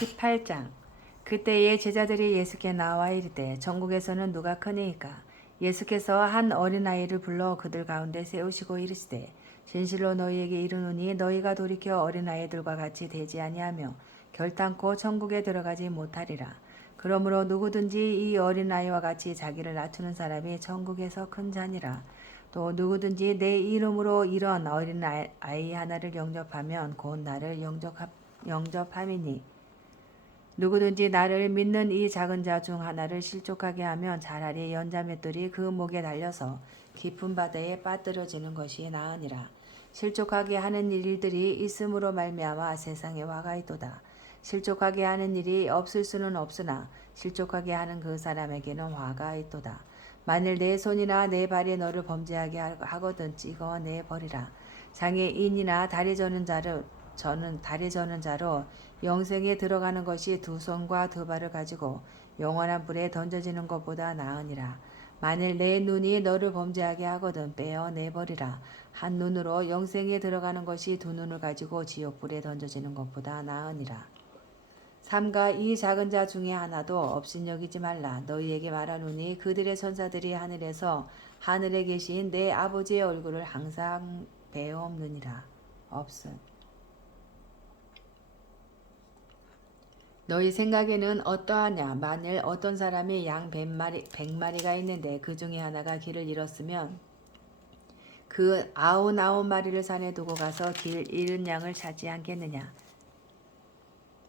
18장. 그때에 제자들이 예수께 나와 이르되 전국에서는 누가 크니이까? 예수께서 한 어린아이를 불러 그들 가운데 세우시고 이르시되 진실로 너희에게 이르노니 너희가 돌이켜 어린아이들과 같이 되지 아니하며 결단코 천국에 들어가지 못하리라. 그러므로 누구든지 이 어린아이와 같이 자기를 낮추는 사람이 천국에서 큰 자니라. 또 누구든지 내 이름으로 이런 어린아이 하나를 영접하면 곧 나를 영접함이니 누구든지 나를 믿는 이 작은 자 중 하나를 실족하게 하면 차라리 연자맷돌이 그 목에 달려서 깊은 바다에 빠뜨려지는 것이 나으니라. 실족하게 하는 일들이 있음으로 말미암아 세상에 화가 있도다. 실족하게 하는 일이 없을 수는 없으나 실족하게 하는 그 사람에게는 화가 있도다. 만일 내 손이나 내 발이 너를 범죄하게 하거든 찍어내 버리라. 장애인이나 다리 저는 자로 영생에 들어가는 것이 두 손과 두 발을 가지고 영원한 불에 던져지는 것보다 나으니라. 만일 내 눈이 너를 범죄하게 하거든 빼어내 버리라. 한 눈으로 영생에 들어가는 것이 두 눈을 가지고 지옥불에 던져지는 것보다 나으니라. 삼가 이 작은 자 중에 하나도 업신여기지 말라. 너희에게 말하노니 그들의 천사들이 하늘에 계신 내 아버지의 얼굴을 항상 배옵느니라. 없음. 너희 생각에는 어떠하냐? 만일 어떤 사람이 양 100마리가 있는데 그 중에 하나가 길을 잃었으면 그 99마리를 산에 두고 가서 길 잃은 양을 찾지 않겠느냐?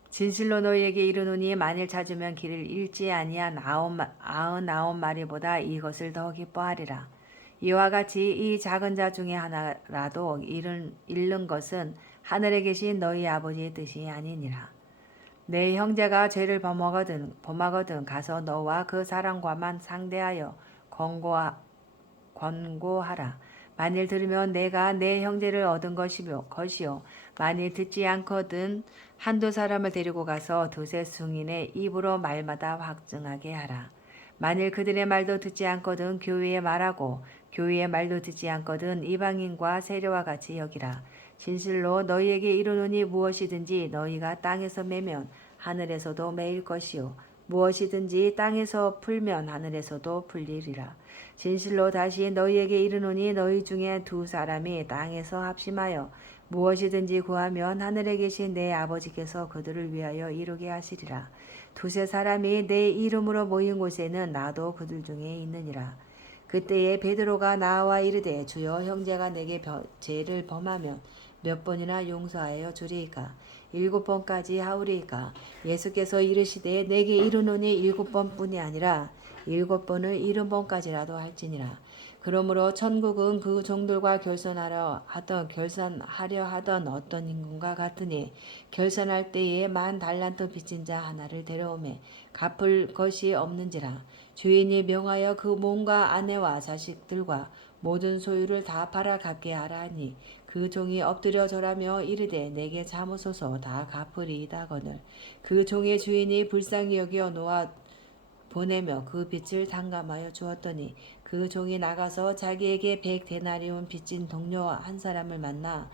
진실로 너희에게 이르노니 만일 찾으면 길을 잃지 아니한 99마리보다 이것을 더 기뻐하리라. 이와 같이 이 작은 자 중에 하나라도 잃는 것은 하늘에 계신 너희 아버지의 뜻이 아니니라. 내 형제가 죄를 범하거든 가서 너와 그 사람과만 상대하여 권고하라. 만일 들으면 내가 내 형제를 얻은 것이요. 만일 듣지 않거든 한두 사람을 데리고 가서 두세 승인의 입으로 말마다 확증하게 하라. 만일 그들의 말도 듣지 않거든 교회에 말하고 교회의 말도 듣지 않거든 이방인과 세례와 같이 여기라. 진실로 너희에게 이르노니 무엇이든지 너희가 땅에서 매면 하늘에서도 매일 것이요 무엇이든지 땅에서 풀면 하늘에서도 풀리리라. 진실로 다시 너희에게 이르노니 너희 중에 두 사람이 땅에서 합심하여 무엇이든지 구하면 하늘에 계신 내 아버지께서 그들을 위하여 이루게 하시리라. 두세 사람이 내 이름으로 모인 곳에는 나도 그들 중에 있느니라. 그때에 베드로가 나와 이르되 주여 형제가 내게 죄를 범하면 몇 번이나 용서하여 주리이까? 7번까지 하오리이까? 예수께서 이르시되 내게 이르노니 7번뿐이 아니라 7번을 70번까지라도 할지니라. 그러므로 천국은 그 종들과 결산하려 하던 어떤 임금과 같으니 결산할 때에 10,000달란트 빚진 자 하나를 데려오매 갚을 것이 없는지라. 주인이 명하여 그 몸과 아내와 자식들과 모든 소유를 다 팔아 갚게 하라 하니 그 종이 엎드려 절하며 이르되 내게 자무소서 다 갚으리이다거늘 그 종의 주인이 불쌍히 여겨 놓아 보내며 그 빚을 탕감하여 주었더니 그 종이 나가서 자기에게 100데나리온 빚진 동료 한 사람을 만나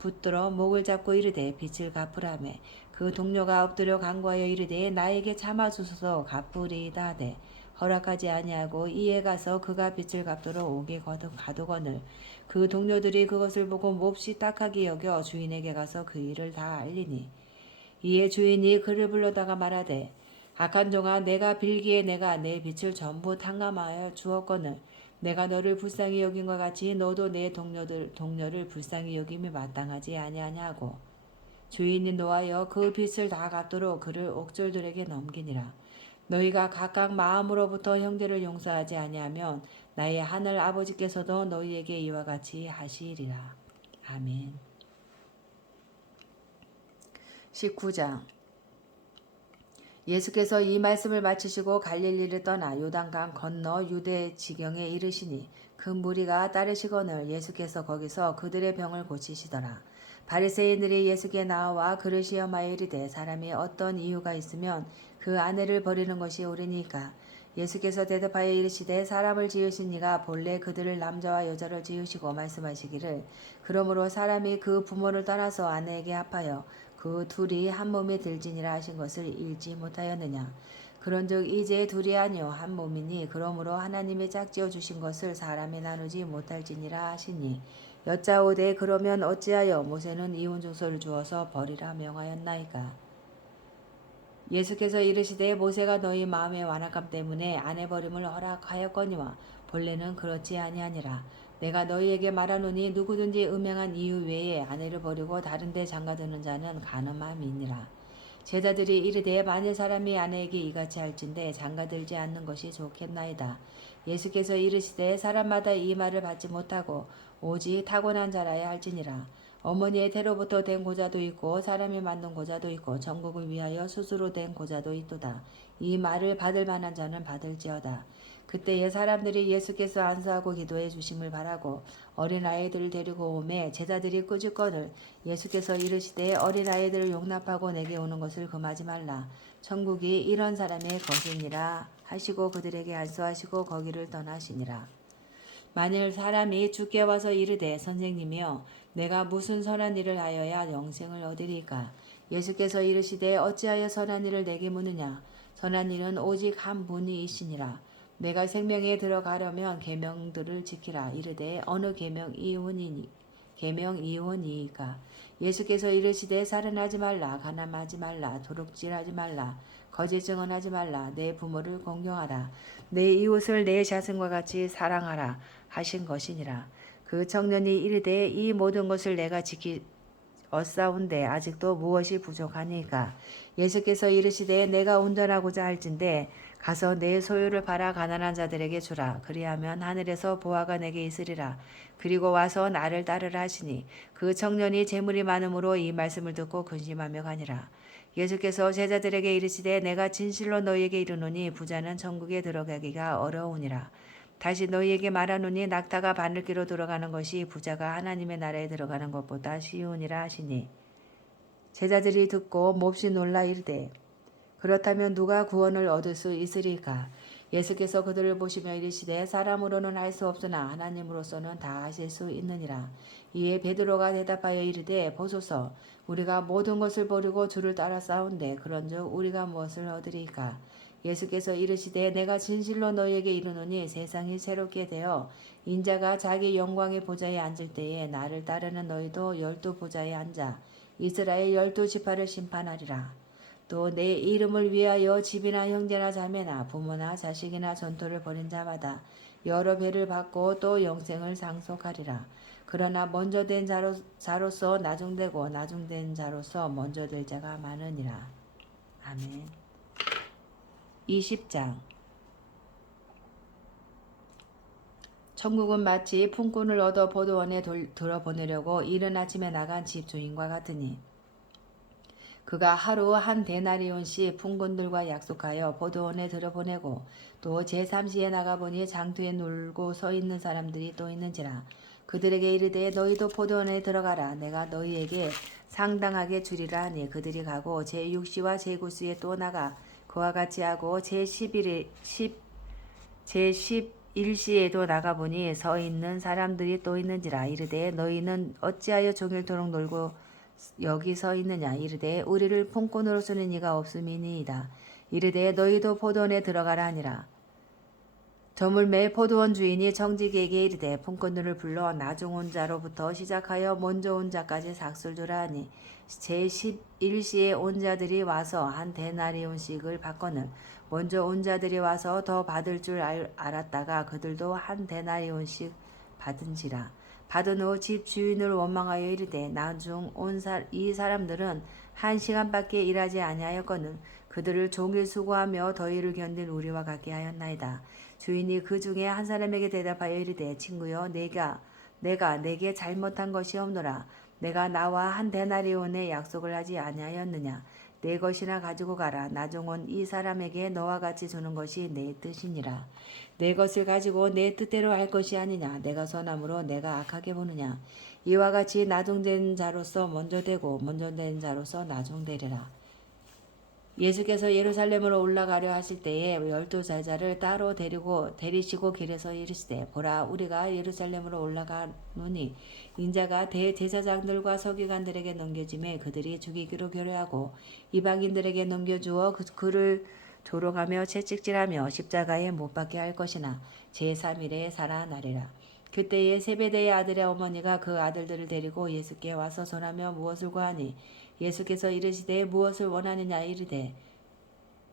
붙들어 목을 잡고 이르되 빚을 갚으라매 그 동료가 엎드려 간구하여 이르되 나에게 참아주소서 갚으리이다 하되 허락하지 아니하고 이에 가서 그가 빚을 갚도록 오게 가두거늘 그 동료들이 그것을 보고 몹시 딱하게 여겨 주인에게 가서 그 일을 다 알리니 이에 주인이 그를 불러다가 말하되 악한 종아 내가 빌기에 내가 내 빚을 전부 탕감하여 주었거늘 내가 너를 불쌍히 여긴 것 같이 너도 내 동료를 불쌍히 여김이 마땅하지 아니하냐고 주인이 노하여 그 빚을 다 갚도록 그를 옥졸들에게 넘기니라. 너희가 각각 마음으로부터 형제를 용서하지 아니하면 나의 하늘 아버지께서도 너희에게 이와 같이 하시리라. 아멘. 19장. 예수께서 이 말씀을 마치시고 갈릴리를 떠나 요단강 건너 유대 지경에 이르시니 그 무리가 따르시거늘 예수께서 거기서 그들의 병을 고치시더라. 바리새인들이 예수께 나와 그를 시험하여 이르되 사람이 어떤 이유가 있으면 그 아내를 버리는 것이 옳으니까? 예수께서 대답하여 이르시되 사람을 지으신 이가 본래 그들을 남자와 여자를 지으시고 말씀하시기를 그러므로 사람이 그 부모를 떠나서 아내에게 합하여 그 둘이 한 몸이 될지니라 하신 것을 읽지 못하였느냐. 그런즉 이제 둘이 아니요 한 몸이니 그러므로 하나님이 짝지어 주신 것을 사람이 나누지 못할지니라 하시니 여짜오되 그러면 어찌하여 모세는 이혼 증서를 주어서 버리라 명하였나이까. 예수께서 이르시되 모세가 너희 마음의 완악함 때문에 아내 버림을 허락하였거니와 본래는 그렇지 아니하니라. 내가 너희에게 말하노니 누구든지 음행한 이유 외에 아내를 버리고 다른 데 장가드는 자는 간음함이니라. 제자들이 이르되 만일 사람이 아내에게 이같이 할진대 장가들지 않는 것이 좋겠나이다. 예수께서 이르시되 사람마다 이 말을 받지 못하고 오직 타고난 자라야 할지니라. 어머니의 태로부터 된 고자도 있고 사람이 만든 고자도 있고 전국을 위하여 스스로 된 고자도 있도다. 이 말을 받을 만한 자는 받을지어다. 그때에 사람들이 예수께서 안수하고 기도해 주심을 바라고 어린아이들을 데리고 오매 제자들이 꾸짖거늘 예수께서 이르시되 어린아이들을 용납하고 내게 오는 것을 금하지 말라. 천국이 이런 사람의 것이니라 하시고 그들에게 안수하시고 거기를 떠나시니라. 만일 사람이 주께 와서 이르되 선생님이여 내가 무슨 선한 일을 하여야 영생을 얻으리까. 예수께서 이르시되 어찌하여 선한 일을 내게 묻느냐. 선한 일은 오직 한 분이시니라. 내가 생명에 들어가려면 계명들을 지키라. 이르되 어느 계명이오니까. 예수께서 이르시되 살인하지 말라, 간암하지 말라, 도둑질하지 말라, 거짓 증언하지 말라, 내 부모를 공경하라, 내 이웃을 내 자신과 같이 사랑하라 하신 것이니라. 그 청년이 이르되 이 모든 것을 내가 지키었사온데 아직도 무엇이 부족하니까. 예수께서 이르시되 내가 온전하고자 할진대 가서 내 소유를 팔아 가난한 자들에게 주라. 그리하면 하늘에서 보화가 내게 있으리라. 그리고 와서 나를 따르라 하시니 그 청년이 재물이 많음으로 이 말씀을 듣고 근심하며 가니라. 예수께서 제자들에게 이르시되 내가 진실로 너희에게 이르노니 부자는 천국에 들어가기가 어려우니라. 다시 너희에게 말하노니 낙타가 바늘귀로 들어가는 것이 부자가 하나님의 나라에 들어가는 것보다 쉬우니라 하시니 제자들이 듣고 몹시 놀라 이르되 그렇다면 누가 구원을 얻을 수 있으리까. 예수께서 그들을 보시며 이르시되 사람으로는 할 수 없으나 하나님으로서는 다 하실 수 있느니라. 이에 베드로가 대답하여 이르되 보소서 우리가 모든 것을 버리고 주를 따라 싸운데 그런즉 우리가 무엇을 얻으리까. 예수께서 이르시되 내가 진실로 너희에게 이르노니 세상이 새롭게 되어 인자가 자기 영광의 보좌에 앉을 때에 나를 따르는 너희도 12 보좌에 앉아 이스라엘 12지파를 심판하리라. 또 내 이름을 위하여 집이나 형제나 자매나 부모나 자식이나 전토를 벌인 자마다 여러 배를 받고 또 영생을 상속하리라. 그러나 먼저 된 자로서 나중되고 나중된 자로서 먼저 될 자가 많으니라. 아멘. 20장. 천국은 마치 품꾼을 얻어 포도원에 들어보내려고 이른 아침에 나간 집 주인과 같으니 그가 하루 한 데나리온씩 품꾼들과 약속하여 포도원에 들어보내고 또 제3시에 나가보니 장투에 놀고 서 있는 사람들이 또 있는지라. 그들에게 이르되 너희도 포도원에 들어가라. 내가 너희에게 상당하게 주리라 하니 그들이 가고 제6시와 제9시에 또 나가 그와 같이 하고 제11시에도 나가보니 서 있는 사람들이 또 있는지라. 이르되 너희는 어찌하여 종일토록 놀고 여기 서 있느냐. 이르되 우리를 품꾼으로 쓰는 이가 없음이니이다. 이르되 너희도 포도원에 들어가라 하니라. 저물매 포도원 주인이 청지기에게 이르되 품꾼들을 불러 나중 온 자로부터 시작하여 먼저 온 자까지 삭슬 주라 하니 제11시에 온 자들이 와서 한 데나리온씩을 받거늘 먼저 온 자들이 와서 더 받을 줄 알았다가 그들도 한 데나리온씩 받은지라. 받은 후 집 주인을 원망하여 이르되 나중 온 이 사람들은 1시간밖에 일하지 아니하였거늘 그들을 종일 수고하며 더위를 견딘 우리와 같게 하였나이다. 주인이 그 중에 한 사람에게 대답하여 이르되 친구여 내가 내게 잘못한 것이 없노라. 내가 나와 한 데나리온의 약속을 하지 아니하였느냐. 내 것이나 가지고 가라. 나중 온 이 사람에게 너와 같이 주는 것이 내 뜻이니라. 내 것을 가지고 내 뜻대로 할 것이 아니냐. 내가 선함으로 내가 악하게 보느냐. 이와 같이 나중된 자로서 먼저 되고 먼저 된 자로서 나중되리라. 예수께서 예루살렘으로 올라가려 하실 때에 12제자를 따로 데리시고 길에서 이르시되 보라 우리가 예루살렘으로 올라가노니 인자가 대제사장들과 서기관들에게 넘겨짐에 그들이 죽이기로 결의하고 이방인들에게 넘겨주어 그를 조롱하며 채찍질하며 십자가에 못 박게 할 것이나 제3일에 살아나리라. 그때에 세베대의 아들의 어머니가 그 아들들을 데리고 예수께 와서 전하며 무엇을 구하니 예수께서 이르시되 무엇을 원하느냐 이르되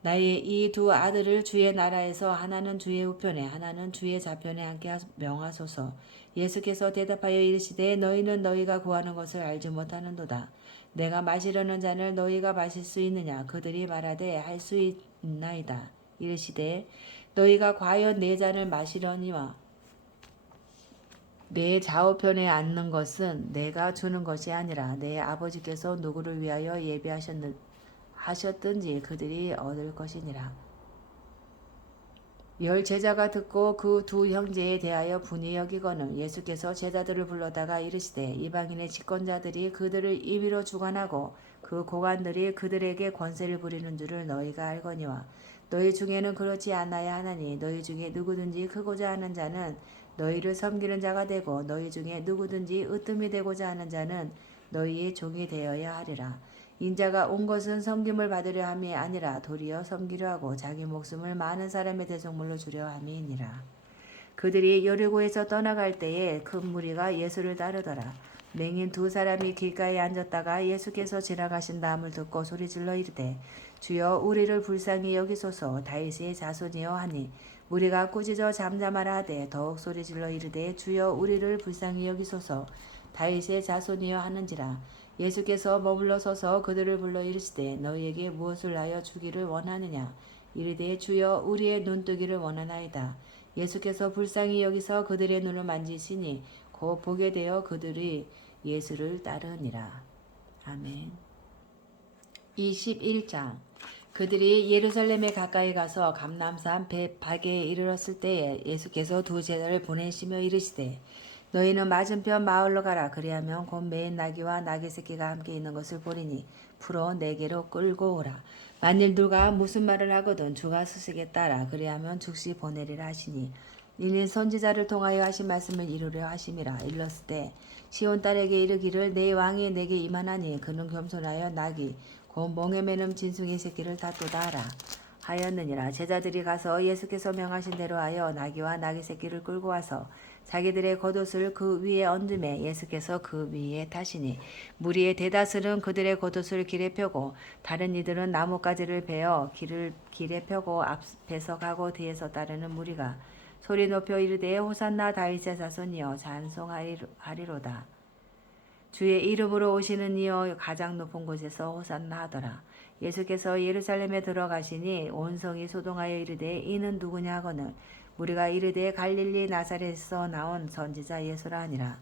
나의 이 두 아들을 주의 나라에서 하나는 주의 우편에 하나는 주의 좌편에 앉게 명하소서. 예수께서 대답하여 이르시되 너희는 너희가 구하는 것을 알지 못하는도다. 내가 마시려는 잔을 너희가 마실 수 있느냐 그들이 말하되 할 수 있나이다. 이르시되 너희가 과연 내 잔을 마시려니와 내 좌우편에 앉는 것은 내가 주는 것이 아니라 내 아버지께서 누구를 위하여 예비하셨든지 그들이 얻을 것이니라. 열 제자가 듣고 그 두 형제에 대하여 분이 여기거늘 예수께서 제자들을 불러다가 이르시되 이방인의 집권자들이 그들을 임의로 주관하고 그 고관들이 그들에게 권세를 부리는 줄을 너희가 알거니와 너희 중에는 그렇지 않아야 하나니 너희 중에 누구든지 크고자 하는 자는 너희를 섬기는 자가 되고 너희 중에 누구든지 으뜸이 되고자 하는 자는 너희의 종이 되어야 하리라. 인자가 온 것은 섬김을 받으려 함이 아니라 도리어 섬기려 하고 자기 목숨을 많은 사람의 대속물로 주려 함이니라. 그들이 여리고에서 떠나갈 때에 큰 무리가 예수를 따르더라. 맹인 두 사람이 길가에 앉았다가 예수께서 지나가신 다음을 듣고 소리질러 이르되 주여 우리를 불쌍히 여기소서 다윗의 자손이여 하니 무리가 꾸짖어 잠잠하라 하되 더욱 소리질러 이르되 주여 우리를 불쌍히 여기소서 다윗의 자손이여 하는지라. 예수께서 머물러 서서 그들을 불러 이르시되 너희에게 무엇을 하여 주기를 원하느냐 이르되 주여 우리의 눈뜨기를 원하나이다. 예수께서 불쌍히 여기서 그들의 눈을 만지시니 곧 보게 되어 그들이 예수를 따르니라. 아멘. 21장 그들이 예루살렘에 가까이 가서 감람산 벳박에 이르렀을 때에 예수께서 두 제자를 보내시며 이르시되 너희는 맞은편 마을로 가라. 그리하면 곧 매인 나귀와 나귀 새끼가 함께 있는 것을 보리니 풀어 내게로 끌고 오라. 만일 누가 무슨 말을 하거든 주가 쓰시겠다라. 그리하면 즉시 보내리라 하시니 이는 선지자를 통하여 하신 말씀을 이루려 하심이라. 일렀을 때 시온 딸에게 이르기를 내 왕이 내게 임하나니 그는 겸손하여 나귀 곧 멍에 매는 짐승의 새끼를 다투다 하라 하였느니라. 제자들이 가서 예수께서 명하신 대로 하여 나귀와 나귀 새끼를 끌고 와서 자기들의 겉옷을 그 위에 얹음에 예수께서 그 위에 타시니 무리의 대다수는 그들의 겉옷을 길에 펴고 다른 이들은 나뭇가지를 베어 길에 펴고 앞에서 가고 뒤에서 따르는 무리가 소리 높여 이르되 호산나 다윗의 자손이여 찬송하리로다. 주의 이름으로 오시는 이여 가장 높은 곳에서 호산나 하더라. 예수께서 예루살렘에 들어가시니 온 성이 소동하여 이르되 이는 누구냐 하거늘 무리가 이르되 갈릴리 나사렛에서 나온 선지자 예수라 하니라.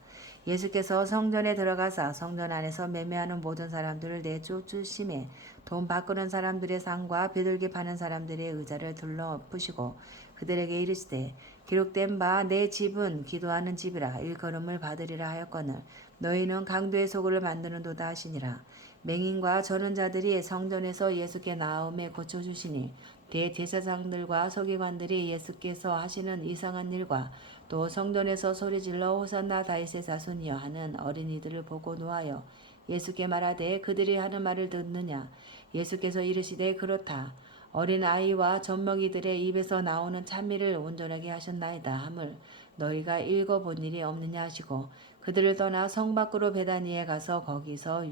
예수께서 성전에 들어가사 성전 안에서 매매하는 모든 사람들을 내쫓으심에 돈 바꾸는 사람들의 상과 비둘기 파는 사람들의 의자를 둘러엎으시고 그들에게 이르시되 기록된 바 내 집은 기도하는 집이라 일컬음을 받으리라 하였거늘 너희는 강도의 소굴을 만드는도다 하시니라. 맹인과 저는 자들이 성전에서 예수께 나음에 고쳐주시니 대제사장들과 서기관들이 예수께서 하시는 이상한 일과 또 성전에서 소리질러 호산나 다윗의 자손이여 하는 어린이들을 보고 노하여 예수께 말하되 그들이 하는 말을 듣느냐. 예수께서 이르시되 그렇다. 어린 아이와 젖먹이들의 입에서 나오는 찬미를 온전하게 하셨나이다 함을 너희가 읽어본 일이 없느냐 하시고 그들을 떠나 성 밖으로 베다니에 가서 거기서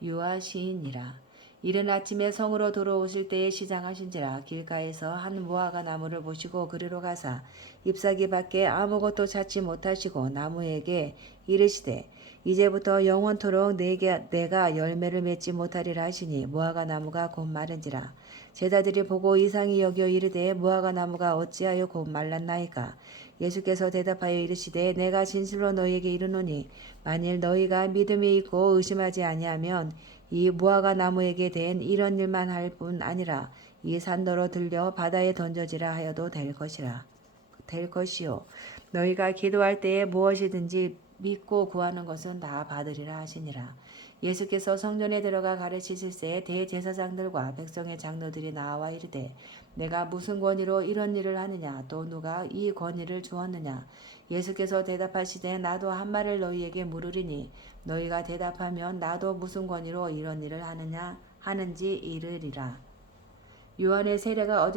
유하시니라. 이른 아침에 성으로 들어오실 때에 시장하신지라. 길가에서 한 무화과 나무를 보시고 그리로 가사 잎사귀 밖에 아무것도 찾지 못하시고 나무에게 이르시되 이제부터 영원토록 내가 열매를 맺지 못하리라 하시니 무화과 나무가 곧 마른지라. 제자들이 보고 이상히 여겨 이르되 무화과 나무가 어찌하여 곧 말랐나이까. 예수께서 대답하여 이르시되 내가 진실로 너희에게 이르노니 만일 너희가 믿음이 있고 의심하지 아니하면 이 무화과 나무에게 된 이런 일만 할 뿐 아니라 이 산더러 들려 바다에 던져지라 하여도 될 것이요 너희가 기도할 때에 무엇이든지 믿고 구하는 것은 다 받으리라 하시니라. 예수께서 성전에 들어가 가르치실새 대제사장들과 백성의 장로들이 나와 이르되 내가 무슨 권위로 이런 일을 하느냐 또 누가 이 권위를 주었느냐. 예수께서 대답하시되 나도 한 말을 너희에게 물으리니 너희가 대답하면 나도 무슨 권위로 이런 일을 하는지 이르리라. 요한의 세례가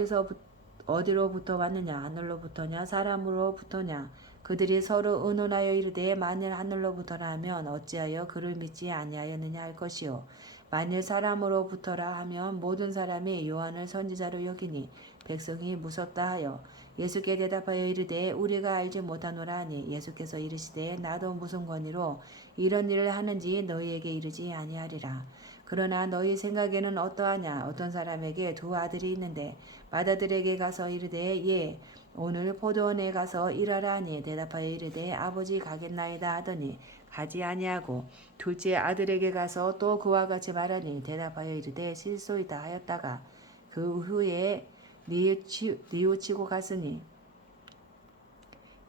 어디로부터 왔느냐 하늘로부터냐 사람으로부터냐. 그들이 서로 의논하여 이르되 만일 하늘로부터라 하면 어찌하여 그를 믿지 아니하였느냐 할 것이요 만일 사람으로부터라 하면 모든 사람이 요한을 선지자로 여기니 백성이 무섭다 하여 예수께 대답하여 이르되 우리가 알지 못하노라 하니 예수께서 이르시되 나도 무슨 권위로 이런 일을 하는지 너희에게 이르지 아니하리라. 그러나 너희 생각에는 어떠하냐. 어떤 사람에게 두 아들이 있는데 맏아들에게 가서 이르되 예 오늘 포도원에 가서 일하라 하니 대답하여 이르되 아버지 가겠나이다 하더니 가지 아니하고 둘째 아들에게 가서 또 그와 같이 말하니 대답하여 이르되 실소이다 하였다가 그 후에 뉘우치고 갔으니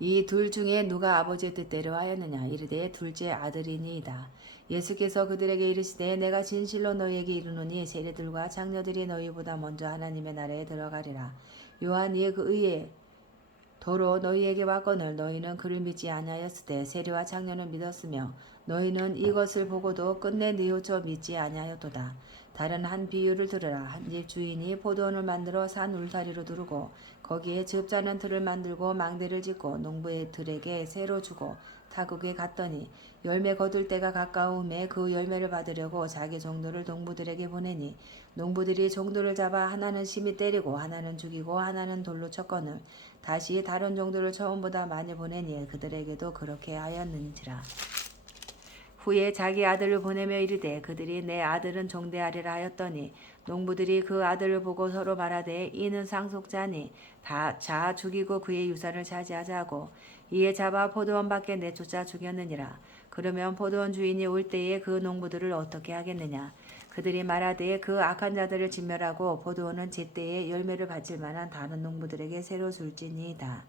이 둘 중에 누가 아버지의 뜻대로 하였느냐. 이르되 둘째 아들이니이다. 예수께서 그들에게 이르시되 내가 진실로 너희에게 이르노니 세리들과 장녀들이 너희보다 먼저 하나님의 나라에 들어가리라. 요한이 그 의에 도로 너희에게 왔거늘 너희는 그를 믿지 아니하였으되 세리와 장녀는 믿었으며 너희는 이것을 보고도 끝내 뉘우쳐 믿지 아니하였도다. 다른 한 비유를 들으라. 한 집 주인이 포도원을 만들어 산 울타리로 두르고 거기에 즙자는 틀을 만들고 망대를 짓고 농부의 들에게 새로 주고 타국에 갔더니 열매 거둘 때가 가까움에 그 열매를 받으려고 자기 종들을 농부들에게 보내니 농부들이 종들을 잡아 하나는 심히 때리고 하나는 죽이고 하나는 돌로 쳤거늘 다시 다른 종들을 처음보다 많이 보내니 그들에게도 그렇게 하였는지라. 후에 자기 아들을 보내며 이르되 그들이 내 아들은 종대하리라 하였더니 농부들이 그 아들을 보고 서로 말하되 이는 상속자니 자 죽이고 그의 유산을 차지하자 하고 이에 잡아 포도원 밖에 내쫓아 죽였느니라. 그러면 포도원 주인이 올 때에 그 농부들을 어떻게 하겠느냐. 그들이 말하되 그 악한 자들을 진멸하고 포도원은 제때에 열매를 바칠 만한 다른 농부들에게 새로 줄지니이다.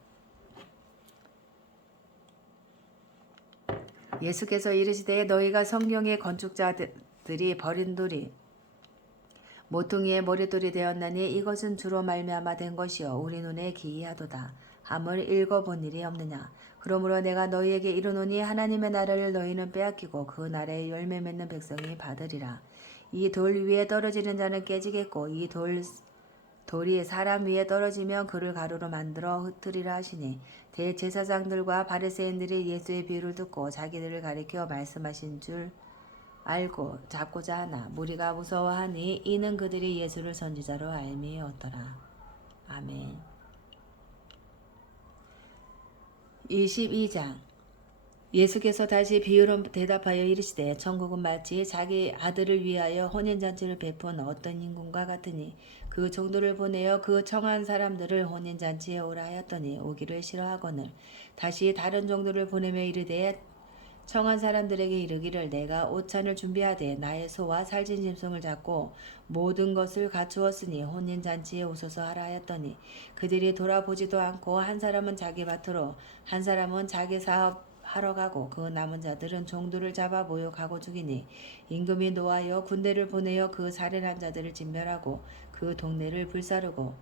예수께서 이르시되 너희가 성경의 건축자들이 버린 돌이 모퉁이의 머릿돌이 되었나니 이것은 주로 말미암아 된 것이요 우리 눈에 기이하도다 함을 읽어본 일이 없느냐. 그러므로 내가 너희에게 이르노니 하나님의 나라를 너희는 빼앗기고 그 나라에 열매 맺는 백성이 받으리라. 이 돌 위에 떨어지는 자는 깨지겠고 이 돌이 사람 위에 떨어지면 그를 가루로 만들어 흩으리라 하시니 대제사장들과 바리새인들이 예수의 비유를 듣고 자기들을 가리켜 말씀하신 줄 알고 잡고자 하나 무리가 무서워하니 이는 그들이 예수를 선지자로 알미었더라. 아멘. 22장. 예수께서 다시 비유로 대답하여 이르시되 천국은 마치 자기 아들을 위하여 혼인잔치를 베푼 어떤 인군과 같으니 그 종들을 보내어 그 청한 사람들을 혼인잔치에 오라 하였더니 오기를 싫어하거늘 다시 다른 종들을 보내며 이르되 청한 사람들에게 이르기를 내가 오찬을 준비하되 나의 소와 살찐 짐승을 잡고 모든 것을 갖추었으니 혼인잔치에 오소서 하라 하였더니 그들이 돌아보지도 않고 한 사람은 자기 밭으로 한 사람은 자기 사업 하러 가고 그 남은 자들은 종들을 잡아 모욕하고 죽이니 임금이 노하여 군대를 보내어 그 살인한 자들을 진멸하고 그 동네를 불사르고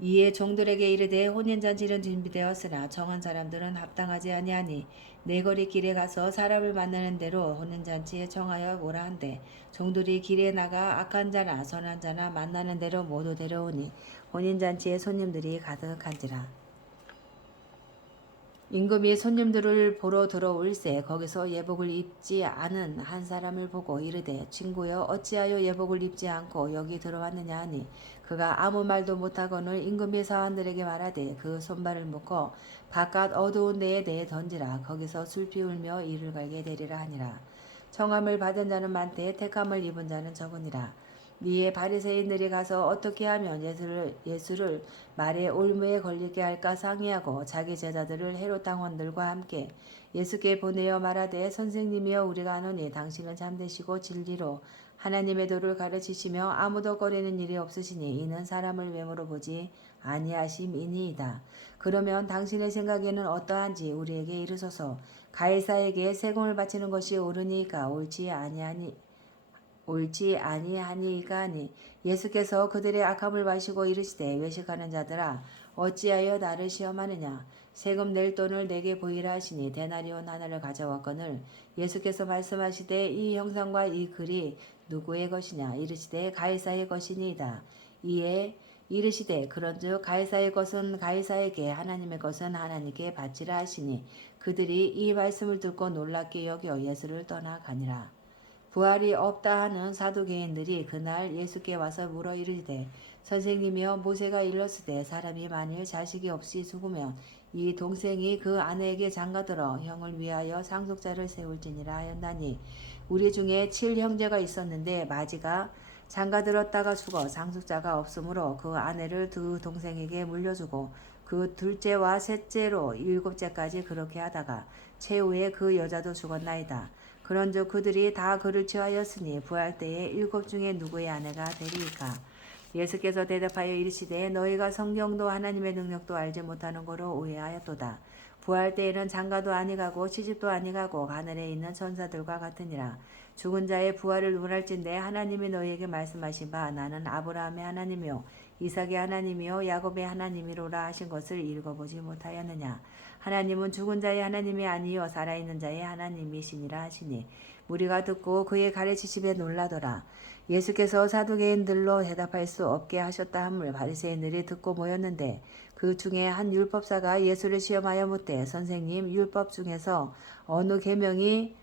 이에 종들에게 이르되 혼인잔치는 준비되었으나 청한 사람들은 합당하지 아니하니 내거리 길에 가서 사람을 만나는 대로 혼인잔치에 청하여 오라 한대 종들이 길에 나가 악한 자나 선한 자나 만나는 대로 모두 데려오니 혼인잔치에 손님들이 가득한지라. 임금이 손님들을 보러 들어올세 거기서 예복을 입지 않은 한 사람을 보고 이르되 친구여 어찌하여 예복을 입지 않고 여기 들어왔느냐 하니 그가 아무 말도 못하거늘 임금이 사환들에게 말하되 그 손발을 묶어 바깥 어두운 데에 내어 던지라. 거기서 술피 울며 이를 갈게 되리라 하니라. 청함을 받은 자는 많되 택함을 입은 자는 적으니라. 이에 바리새인들이 가서 어떻게 하면 예수를 말의 올무에 걸리게 할까 상의하고 자기 제자들을 헤롯 당원들과 함께 예수께 보내어 말하되 선생님이여 우리가 아노니 당신은 참되시고 진리로 하나님의 도를 가르치시며 아무도 거리는 일이 없으시니 이는 사람을 외모로 보지 아니하심이니이다. 그러면 당신의 생각에는 어떠한지 우리에게 이르소서. 가이사에게 세금을 바치는 것이 옳으니까 옳지 아니하니가 아니. 예수께서 그들의 악함을 마시고 이르시되 외식하는 자들아 어찌하여 나를 시험하느냐. 세금 낼 돈을 내게 보이라 하시니 데나리온 하나를 가져왔거늘. 예수께서 말씀하시되 이 형상과 이 글이 누구의 것이냐. 이르시되 가이사의 것이니이다. 이에 이르시되 그런즉 가이사의 것은 가이사에게 하나님의 것은 하나님께 바치라 하시니 그들이 이 말씀을 듣고 놀랍게 여겨 예수를 떠나가니라. 부활이 없다 하는 사두개인들이 그날 예수께 와서 물어 이르되 선생님이여 모세가 일렀으되 사람이 만일 자식이 없이 죽으면 이 동생이 그 아내에게 장가들어 형을 위하여 상속자를 세울지니라 하였나니 우리 중에 7형제가 있었는데 마지가 장가들었다가 죽어 상속자가 없으므로 그 아내를 두 동생에게 물려주고 그 둘째와 셋째로 7째까지 그렇게 하다가 최후에 그 여자도 죽었나이다. 그런즉 그들이 다 그를 취하였으니 부활 때에 7 중에 누구의 아내가 되리이까. 예수께서 대답하여 이르시되 너희가 성경도 하나님의 능력도 알지 못하는 거로 오해하였도다. 부활 때에는 장가도 아니가고 시집도 아니가고 하늘에 있는 천사들과 같으니라. 죽은 자의 부활을 논할진대 하나님이 너희에게 말씀하신 바 나는 아브라함의 하나님이요 이삭의 하나님이요 야곱의 하나님이로라 하신 것을 읽어보지 못하였느냐. 하나님은 죽은 자의 하나님이 아니요 살아있는 자의 하나님이시니라 하시니 무리가 듣고 그의 가르치심에 놀라더라. 예수께서 사두개인들로 대답할 수 없게 하셨다 함을 바리새인들이 듣고 모였는데 그 중에 한 율법사가 예수를 시험하여 묻되 선생님 율법 중에서 어느 계명이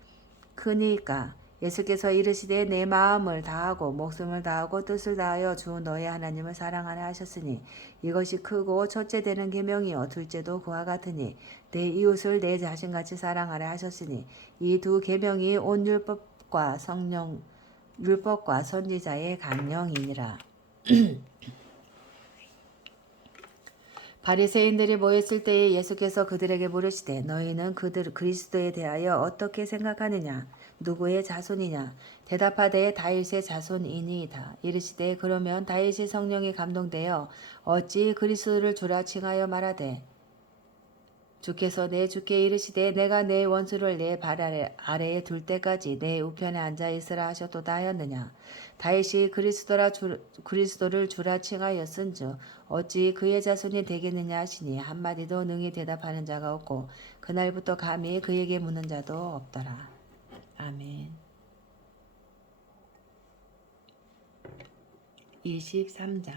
크니까. 예수께서 이르시되 내 마음을 다하고 목숨을 다하고 뜻을 다하여 주 너의 하나님을 사랑하라 하셨으니 이것이 크고 첫째 되는 계명이요 둘째도 그와 같으니 내 이웃을 내 자신같이 사랑하라 하셨으니 이 두 계명이 온 율법과 선지자의 강령이니라. 바리새인들이 모였을 때에 예수께서 그들에게 물으시되 너희는 그리스도에 대하여 어떻게 생각하느냐. 누구의 자손이냐. 대답하되 다윗의 자손이니이다. 이르시되 그러면 다윗이 성령이 감동되어 어찌 그리스도를 주라 칭하여 말하되 주께서 내 주께 이르시되 내가 내 원수를 내 발 아래에 둘 때까지 내 우편에 앉아 있으라 하셨도다 하였느냐. 다윗이 그리스도를 주라 칭하였은즉 어찌 그의 자손이 되겠느냐 하시니 한마디도 능히 대답하는 자가 없고 그날부터 감히 그에게 묻는 자도 없더라. 아멘. 23장.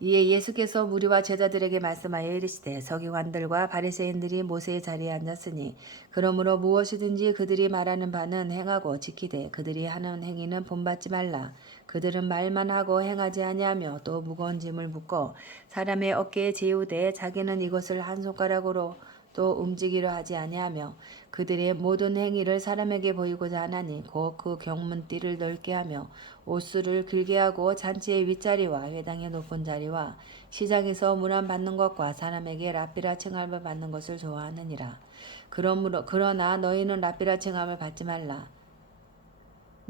이에 예수께서 무리와 제자들에게 말씀하여 이르시되 서기관들과 바리새인들이 모세의 자리에 앉았으니 그러므로 무엇이든지 그들이 말하는 바는 행하고 지키되 그들이 하는 행위는 본받지 말라. 그들은 말만 하고 행하지 아니하며 또 무거운 짐을 묶어 사람의 어깨에 재우되 자기는 이것을 한 손가락으로 또 움직이려 하지 아니하며 그들의 모든 행위를 사람에게 보이고자 하나니 곧 그 경문띠를 넓게 하며 옷수를 길게 하고 잔치의 윗자리와 회당의 높은 자리와 시장에서 문안 받는 것과 사람에게 랍비라 칭함을 받는 것을 좋아하느니라. 그러나 너희는 랍비라 칭함을 받지 말라.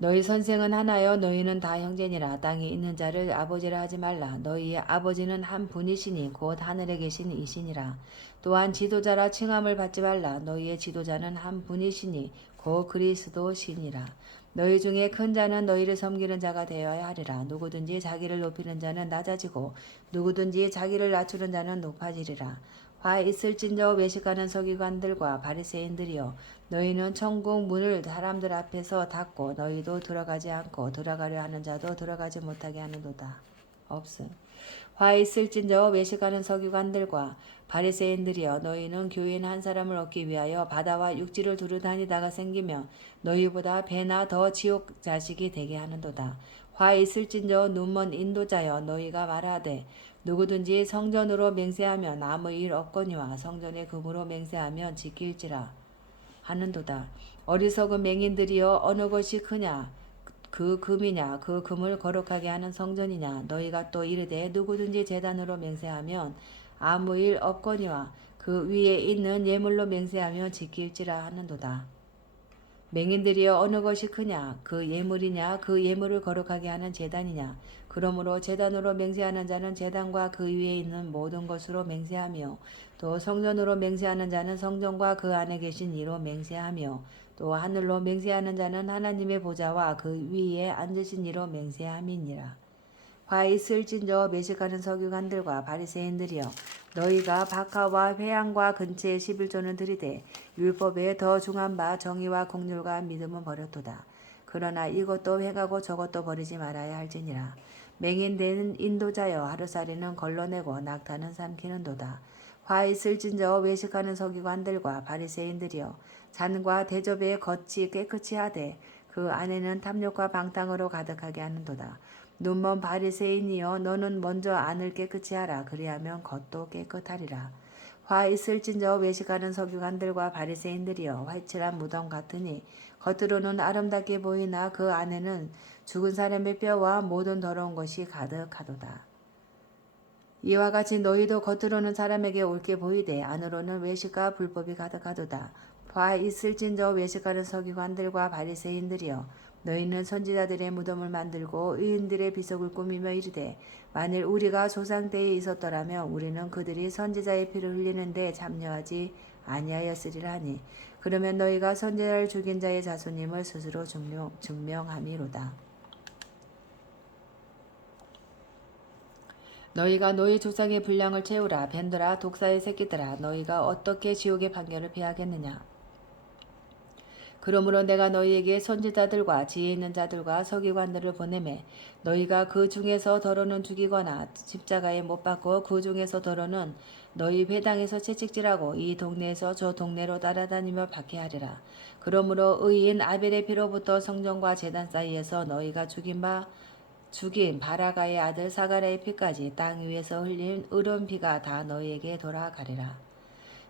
너희 선생은 하나여 너희는 다 형제니라. 땅에 있는 자를 아버지라 하지 말라. 너희의 아버지는 한 분이시니 곧 하늘에 계신 이시니라. 또한 지도자라 칭함을 받지 말라. 너희의 지도자는 한 분이시니 곧 그리스도시니라. 너희 중에 큰 자는 너희를 섬기는 자가 되어야 하리라. 누구든지 자기를 높이는 자는 낮아지고 누구든지 자기를 낮추는 자는 높아지리라. 화 있을진저 외식하는 서기관들과 바리새인들이여 너희는 천국 문을 사람들 앞에서 닫고 너희도 들어가지 않고 들어가려 하는 자도 들어가지 못하게 하는도다. 없음. 화 있을진저 외식하는 서기관들과 바리새인들이여 너희는 교인 한 사람을 얻기 위하여 바다와 육지를 두루 다니다가 생기며 너희보다 배나 더 지옥 자식이 되게 하는도다. 화 있을진저 눈먼 인도자여 너희가 말하되 누구든지 성전으로 맹세하면 아무 일 없거니와 성전의 금으로 맹세하면 지킬지라 하는도다. 어리석은 맹인들이여 어느 것이 크냐. 그 금이냐 그 금을 거룩하게 하는 성전이냐. 너희가 또 이르되 누구든지 제단으로 맹세하면 아무 일 없거니와 그 위에 있는 예물로 맹세하면 지킬지라 하는도다. 맹인들이여 어느 것이 크냐 그 예물이냐 그 예물을 거룩하게 하는 제단이냐 그러므로 제단으로 맹세하는 자는 제단과 그 위에 있는 모든 것으로 맹세하며 또 성전으로 맹세하는 자는 성전과 그 안에 계신 이로 맹세하며 또 하늘로 맹세하는 자는 하나님의 보좌와 그 위에 앉으신 이로 맹세함이니라. 화 있을진저 매식하는 서기관들과 바리새인들이여 너희가 박하와 회양과 근처에 11조는 들이되 율법에 더 중한 바 정의와 공률과 믿음은 버렸도다. 그러나 이것도 행하고 저것도 버리지 말아야 할지니라. 맹인되는 인도자여 하루살이는 걸러내고 낙타는 삼키는도다. 화 있을진저 외식하는 서기관들과 바리새인들이여 잔과 대접의 겉이 깨끗이 하되 그 안에는 탐욕과 방탕으로 가득하게 하는도다. 눈먼 바리새인이여 너는 먼저 안을 깨끗이 하라. 그리하면 겉도 깨끗하리라. 화 있을진저 외식하는 서기관들과 바리새인들이여 화칠한 무덤 같으니 겉으로는 아름답게 보이나 그 안에는 죽은 사람의 뼈와 모든 더러운 것이 가득하도다. 이와 같이 너희도 겉으로는 사람에게 옳게 보이되 안으로는 외식과 불법이 가득하도다. 화 있을진저 외식하는 서기관들과 바리새인들이여 너희는 선지자들의 무덤을 만들고 의인들의 비석을 꾸미며 이르되 만일 우리가 조상 때에 있었더라면 우리는 그들이 선지자의 피를 흘리는데 참여하지 아니하였으리라 하니 그러면 너희가 선지자를 죽인 자의 자손임을 스스로 증명함이로다. 너희가 너희 조상의 분량을 채우라. 벤더라 독사의 새끼들아 너희가 어떻게 지옥의 판결을 피하겠느냐. 그러므로 내가 너희에게 선지자들과 지혜 있는 자들과 서기관들을 보내매 너희가 그 중에서 더러는 죽이거나 십자가에 못 박고 그 중에서 더러는 너희 회당에서 채찍질하고 이 동네에서 저 동네로 따라다니며 박해하리라. 그러므로 의인 아벨의 피로부터 성전과 제단 사이에서 너희가 죽인 바라가의 아들 사가랴의 피까지 땅 위에서 흘린 의로운 피가 다 너희에게 돌아가리라.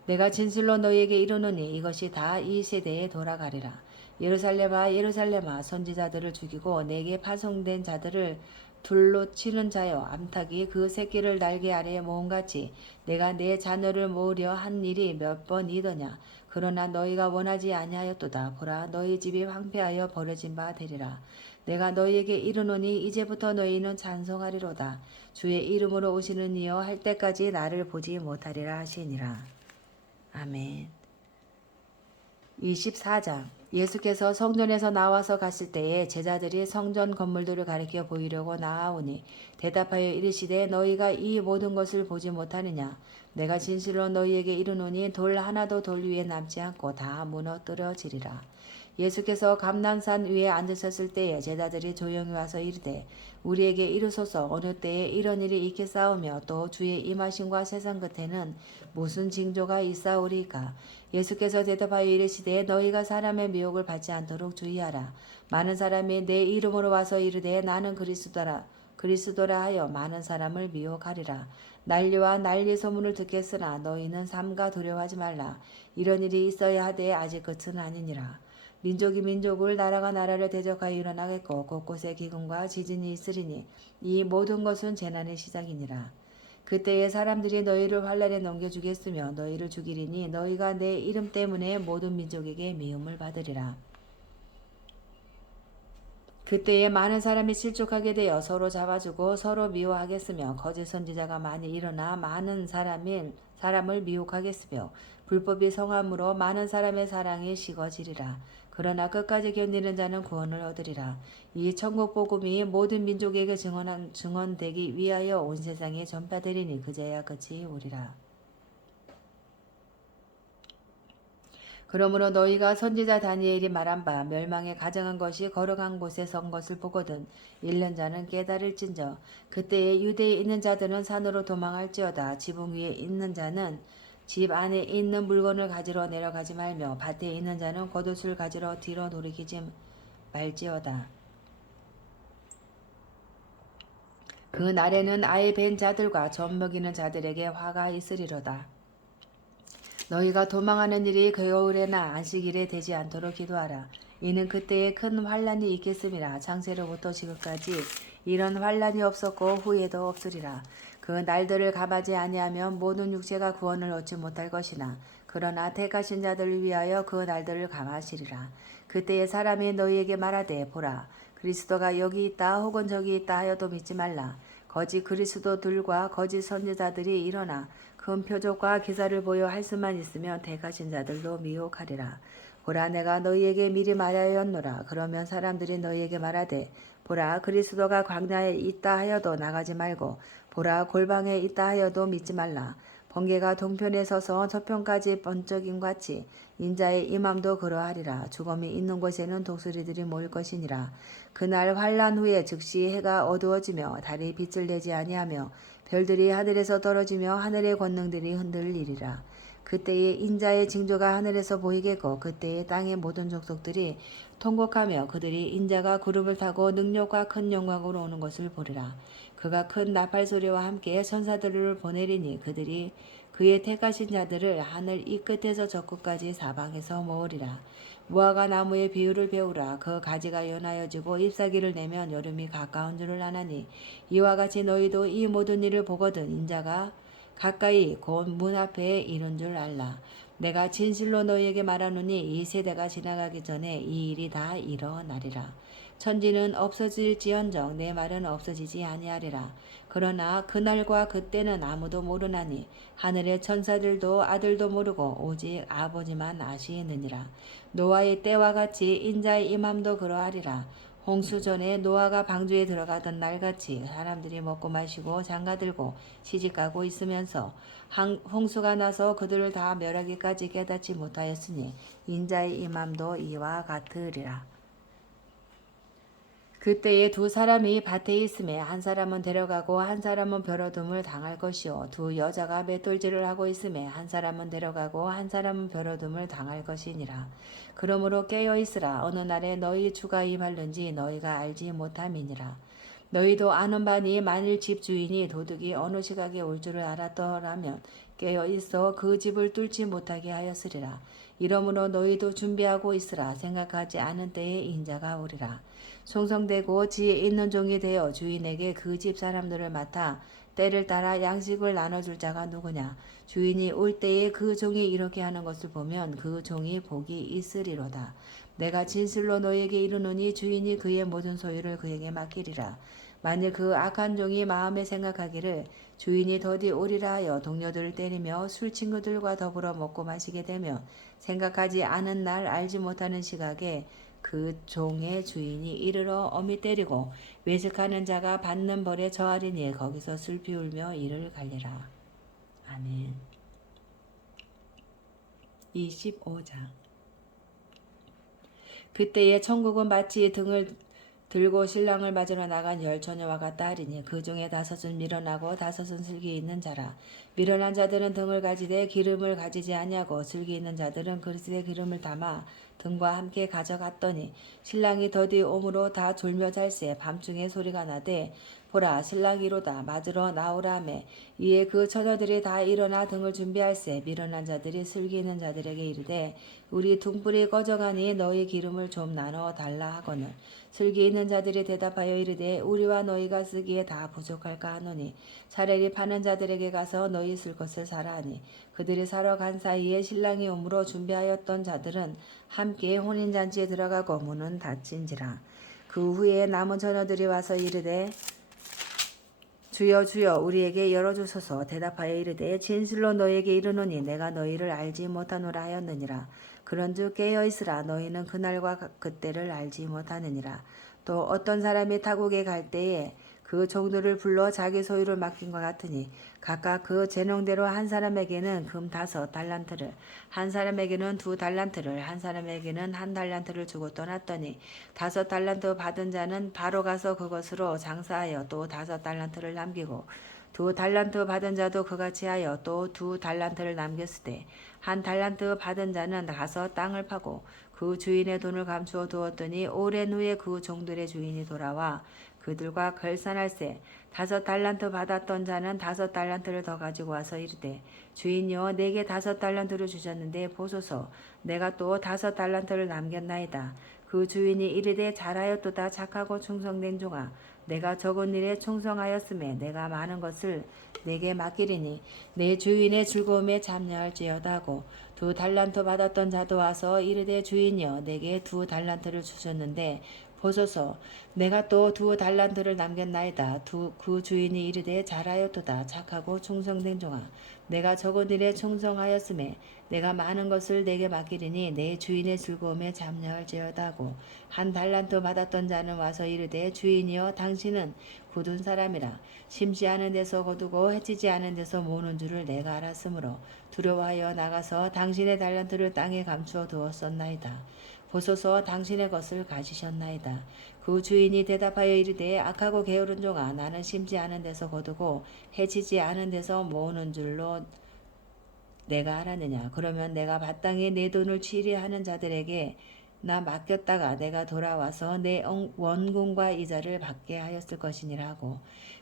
내가 진실로 너희에게 이르노니 이것이 다 이 세대에 돌아가리라. 예루살렘아 예루살렘아 선지자들을 죽이고 내게 파송된 자들을 둘로 치는 자여 암탉이 그 새끼를 날개 아래에 모음같이 내가 내 자녀를 모으려 한 일이 몇 번이더냐. 그러나 너희가 원하지 아니하였도다. 보라 너희 집이 황폐하여 버려진 바 되리라. 내가 너희에게 이르노니 이제부터 너희는 찬송하리로다. 주의 이름으로 오시는 이여 할 때까지 나를 보지 못하리라 하시니라. 아멘. 24장 예수께서 성전에서 나와서 갔을 때에 제자들이 성전 건물들을 가리켜 보이려고 나아오니 대답하여 이르시되 너희가 이 모든 것을 보지 못하느냐. 내가 진실로 너희에게 이르노니 돌 하나도 돌 위에 남지 않고 다 무너뜨려지리라. 예수께서 감난산 위에 앉으셨을 때에 제자들이 조용히 와서 이르되 우리에게 이르소서 어느 때에 이런 일이 있겠사오며 또 주의 임하심과 세상 끝에는 무슨 징조가 있사오리까. 예수께서 대답하여 이르시되 너희가 사람의 미혹을 받지 않도록 주의하라. 많은 사람이 내 이름으로 와서 이르되 나는 그리스도라 하여 많은 사람을 미혹하리라. 난리와 난리 소문을 듣겠으나 너희는 삼가 두려워하지 말라. 이런 일이 있어야 하되 아직 끝은 아니니라. 민족이 민족을 나라가 나라를 대적하여 일어나겠고 곳곳에 기근과 지진이 있으리니 이 모든 것은 재난의 시작이니라. 그때에 사람들이 너희를 환란에 넘겨주겠으며 너희를 죽이리니 너희가 내 이름 때문에 모든 민족에게 미움을 받으리라. 그때에 많은 사람이 실족하게 되어 서로 잡아주고 서로 미워하겠으며 거짓 선지자가 많이 일어나 많은 사람을 미혹하겠으며 불법이 성함으로 많은 사람의 사랑이 식어지리라. 그러나 끝까지 견디는 자는 구원을 얻으리라. 이 천국 복음이 모든 민족에게 증언되기 위하여 온 세상에 전파되리니 그제야 끝이 오리라. 그러므로 너희가 선지자 다니엘이 말한 바 멸망에 가정한 것이 거룩한 곳에 선 것을 보거든 1년 자는 깨달을진저 그때에 유대에 있는 자들은 산으로 도망할지어다. 지붕 위에 있는 자는 집 안에 있는 물건을 가지러 내려가지 말며 밭에 있는 자는 겉옷을 가지러 뒤로 돌이키지 말지어다. 그 날에는 아이 벤 자들과 젖 먹이는 자들에게 화가 있으리로다. 너희가 도망하는 일이 겨울에나 안식일에 되지 않도록 기도하라. 이는 그때에 큰 환란이 있겠음이라. 창세로부터 지금까지 이런 환란이 없었고 후에도 없으리라. 그 날들을 감하지 아니하면 모든 육체가 구원을 얻지 못할 것이나 그 그러나 택하신 자들을 위하여 그 날들을 감하시리라. 그때에 사람이 너희에게 말하되 보라 그리스도가 여기 있다 혹은 저기 있다 하여도 믿지 말라. 거짓 그리스도들과 거짓 선지자들이 일어나 큰 표적과 기사를 보여 할 수만 있으면 택하신 자들도 미혹하리라. 보라 내가 너희에게 미리 말하였노라. 그러면 사람들이 너희에게 말하되 보라 그리스도가 광야에 있다 하여도 나가지 말고 보라 골방에 있다 하여도 믿지 말라. 번개가 동편에 서서 서편까지 번쩍임 같이 인자의 임함도 그러하리라. 죽음이 있는 곳에는 독수리들이 모일 것이니라. 그날 환란 후에 즉시 해가 어두워지며 달이 빛을 내지 아니하며 별들이 하늘에서 떨어지며 하늘의 권능들이 흔들리리라. 그때에 인자의 징조가 하늘에서 보이겠고 그때에 땅의 모든 족속들이 통곡하며 그들이 인자가 구름을 타고 능력과 큰 영광으로 오는 것을 보리라. 그가 큰 나팔 소리와 함께 천사들을 보내리니 그들이 그의 택하신 자들을 하늘 이 끝에서 저 끝까지 사방에서 모으리라. 무화과 나무의 비유를 배우라. 그 가지가 연하여지고 잎사귀를 내면 여름이 가까운 줄을 아나니 이와 같이 너희도 이 모든 일을 보거든 인자가 가까이 곧 문 앞에 이른 줄 알라. 내가 진실로 너희에게 말하노니 이 세대가 지나가기 전에 이 일이 다 일어나리라. 천지는 없어질지언정 내 말은 없어지지 아니하리라. 그러나 그날과 그때는 아무도 모르나니 하늘의 천사들도 아들도 모르고 오직 아버지만 아시느니라. 노아의 때와 같이 인자의 임함도 그러하리라. 홍수 전에 노아가 방주에 들어가던 날같이 사람들이 먹고 마시고 장가들고 시집가고 있으면서 홍수가 나서 그들을 다 멸하기까지 깨닫지 못하였으니 인자의 임함도 이와 같으리라. 그때에 두 사람이 밭에 있음에 한 사람은 데려가고 한 사람은 벼러둠을 당할 것이요 두 여자가 맷돌질을 하고 있음에 한 사람은 데려가고 한 사람은 벼러둠을 당할 것이니라. 그러므로 깨어 있으라. 어느 날에 너희 주가 임할는지 너희가 알지 못함이니라. 너희도 아는 바니 만일 집 주인이 도둑이 어느 시각에 올 줄을 알았더라면 깨어 있어 그 집을 뚫지 못하게 하였으리라. 이러므로 너희도 준비하고 있으라. 생각하지 않은 때에 인자가 오리라. 송성되고 지혜 있는 종이 되어 주인에게 그 집 사람들을 맡아 때를 따라 양식을 나눠줄 자가 누구냐. 주인이 올 때에 그 종이 이렇게 하는 것을 보면 그 종이 복이 있으리로다. 내가 진실로 너에게 이르노니 주인이 그의 모든 소유를 그에게 맡기리라. 만일 그 악한 종이 마음에 생각하기를 주인이 더디 오리라 하여 동료들을 때리며 술 친구들과 더불어 먹고 마시게 되면 생각하지 않은 날 알지 못하는 시각에 그 종의 주인이 이르러 엄히 때리고 외식하는 자가 받는 벌에 처하리니 거기서 슬피 울며 이를 갈리라. 아멘. 25장. 그때에 천국은 마치 등을 들고 신랑을 맞으러 나간 열 처녀와 같다 하리니 그 중에 다섯은 미련하고 다섯은 슬기 있는 자라. 미련한 자들은 등을 가지되 기름을 가지지 아니하고 슬기 있는 자들은 그릇에 기름을 담아 등과 함께 가져갔더니 신랑이 더디 오므로 다 졸며 잘새 밤중에 소리가 나되 보라 신랑이로다 맞으러 나오라 하매 이에 그 처녀들이 다 일어나 등을 준비할세 미련한 자들이 슬기 있는 자들에게 이르되 우리 등불이 꺼져가니 너희 기름을 좀 나눠 달라 하거늘 슬기 있는 자들이 대답하여 이르되 우리와 너희가 쓰기에 다 부족할까 하노니 차라리 파는 자들에게 가서 너희 쓸 것을 사라 하니 그들이 사러 간 사이에 신랑이 오므로 준비하였던 자들은 함께 혼인잔치에 들어가고 문은 닫힌지라. 그 후에 남은 처녀들이 와서 이르되 주여 주여 우리에게 열어주소서. 대답하여 이르되 진실로 너희에게 이르노니 내가 너희를 알지 못하노라 하였느니라. 그런즉 깨어있으라. 너희는 그날과 그때를 알지 못하느니라. 또 어떤 사람이 타국에 갈 때에 그 종들을 불러 자기 소유를 맡긴 것 같으니 각각 그 재능대로 한 사람에게는 금 5달란트를 한 사람에게는 2달란트를 한 사람에게는 1달란트를 주고 떠났더니 5달란트 받은 자는 바로 가서 그것으로 장사하여 또 5달란트를 남기고 2달란트 받은 자도 그같이 하여 또 2달란트를 남겼으되 1달란트 받은 자는 가서 땅을 파고 그 주인의 돈을 감추어 두었더니 오랜 후에 그 종들의 주인이 돌아와 그들과 결산할세 5달란트 받았던 자는 5달란트를 더 가지고 와서 이르되 주인이여 내게 5달란트를 주셨는데 보소서 내가 또 5달란트를 남겼나이다. 그 주인이 이르되 잘하였도다 착하고 충성된 종아 내가 적은 일에 충성하였음에 내가 많은 것을 내게 맡기리니 내 주인의 즐거움에 참여할지어다 하고 2달란트 받았던 자도 와서 이르되 주인이여 내게 2달란트를 주셨는데 보소서 내가 또 2달란트를 남겼나이다. 그 주인이 이르되 잘하였도다 착하고 충성된 종아 내가 적은 일에 충성하였음에 내가 많은 것을 내게 맡기리니 내 주인의 즐거움에 참여할지어다 하고 1달란트 받았던 자는 와서 이르되 주인이여 당신은 굳은 사람이라 심지 않은 데서 거두고 해치지 않은 데서 모으는 줄을 내가 알았으므로 두려워하여 나가서 당신의 달란트를 땅에 감추어 두었었나이다. 보소서 당신의 것을 가지셨나이다. 그 주인이 대답하여 이르되 악하고 게으른 종아 나는 심지 않은 데서 거두고 해치지 않은 데서 모으는 줄로 내가 알았느냐. 그러면 내가 마땅히 내 돈을 취리하는 자들에게 나 맡겼다가 내가 돌아와서 내 원금과 이자를 받게 하였을 것이니라 하고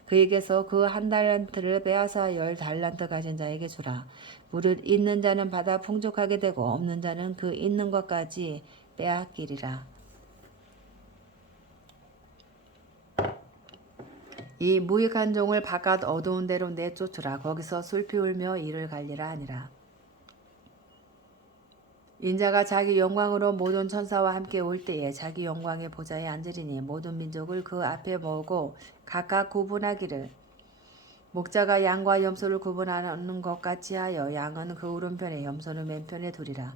그에게서 그 1달란트를 빼앗아 10달란트 가진 자에게 주라. 무릇 있는 자는 받아 풍족하게 되고 없는 자는 그 있는 것까지 빼앗기리라. 이 무익한 종을 바깥 어두운 데로 내쫓으라. 거기서 슬피 울며 이를 갈리라 하니라. 인자가 자기 영광으로 모든 천사와 함께 올 때에 자기 영광의 보좌에 앉으리니 모든 민족을 그 앞에 모으고 각각 구분하기를 목자가 양과 염소를 구분하는 것 같이 하여 양은 그 오른편에 염소는 왼편에 두리라.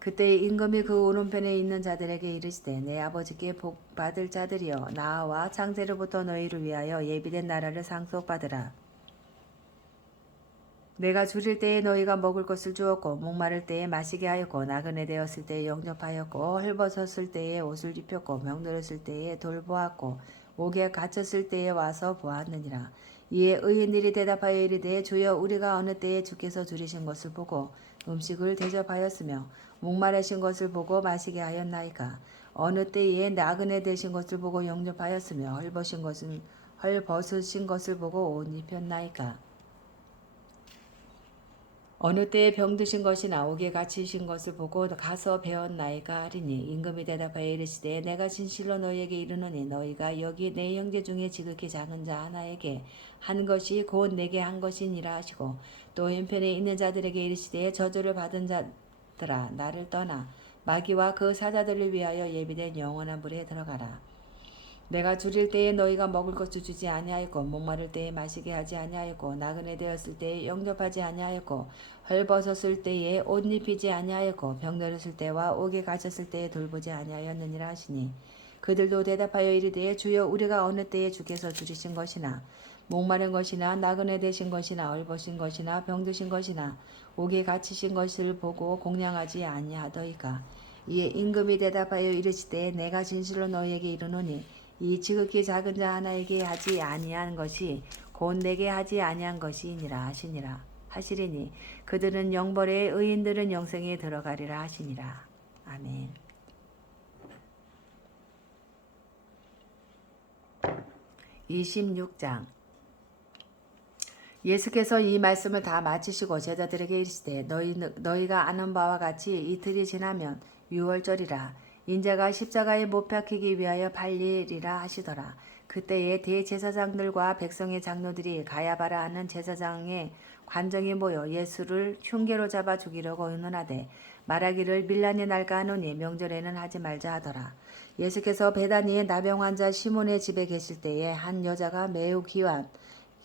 그때 임금이 그 오른편에 있는 자들에게 이르시되 내 아버지께 복 받을 자들이여 나와 창세로부터 너희를 위하여 예비된 나라를 상속받으라. 내가 줄일 때에 너희가 먹을 것을 주었고 목마를 때에 마시게 하였고 나그네 되었을 때에 영접하였고 헐벗었을 때에 옷을 입혔고 병들었을 때에 돌보았고 옥에 갇혔을 때에 와서 보았느니라. 이에 의인들이 대답하여 이르되 주여 우리가 어느 때에 주께서 줄이신 것을 보고 음식을 대접하였으며 목마르신 것을 보고 마시게 하였나이까. 어느 때에 나그네 되신 것을 보고 영접하였으며 헐벗으신 것을 보고 옷 입혔나이까. 어느 때에 병드신 것이나 옥에 갇히신 것을 보고 가서 배웠나이까 하리니 임금이 대답하여 이르시되 내가 진실로 너희에게 이르노니 너희가 여기 내 형제 중에 지극히 작은 자 하나에게 한 것이 곧 내게 한 것이니라 하시고 또 왼편에 있는 자들에게 이르시되 저주를 받은 자들아 나를 떠나 마귀와 그 사자들을 위하여 예비된 영원한 불에 들어가라. 내가 줄일 때에 너희가 먹을 것을 주지 아니하였고 목마를 때에 마시게 하지 아니하였고 나그네 되었을 때에 영접하지 아니하였고 헐벗었을 때에 옷 입히지 아니하였고 병들었을 때와 옥에 갇혔을 때에 돌보지 아니하였느니라 하시니 그들도 대답하여 이르되 주여 우리가 어느 때에 주께서 줄이신 것이나 목마른 것이나 나그네 되신 것이나 헐벗은 것이나 병드신 것이나 옥에 갇히신 것을 보고 공양하지 아니하더이까. 이에 임금이 대답하여 이르시되 내가 진실로 너희에게 이르노니 이 지극히 작은 자 하나에게 하지 아니한 것이 곧 내게 하지 아니한 것이니라 하시리니 그들은 영벌에 의인들은 영생에 들어가리라 하시니라. 아멘. 26장 예수께서 이 말씀을 다 마치시고 제자들에게 이르시되 너희가 아는 바와 같이 이틀이 지나면 유월절이라 인자가 십자가에 못 박히기 위하여 팔리리라 하시더라. 그때에 대제사장들과 백성의 장로들이 가야바라 하는 제사장의 관정에 모여 예수를 흉계로 잡아 죽이려고 의논하되 말하기를 밀란이 날까 하노니 명절에는 하지 말자 하더라. 예수께서 베다니에 나병 환자 시몬의 집에 계실 때에 한 여자가 매우 귀한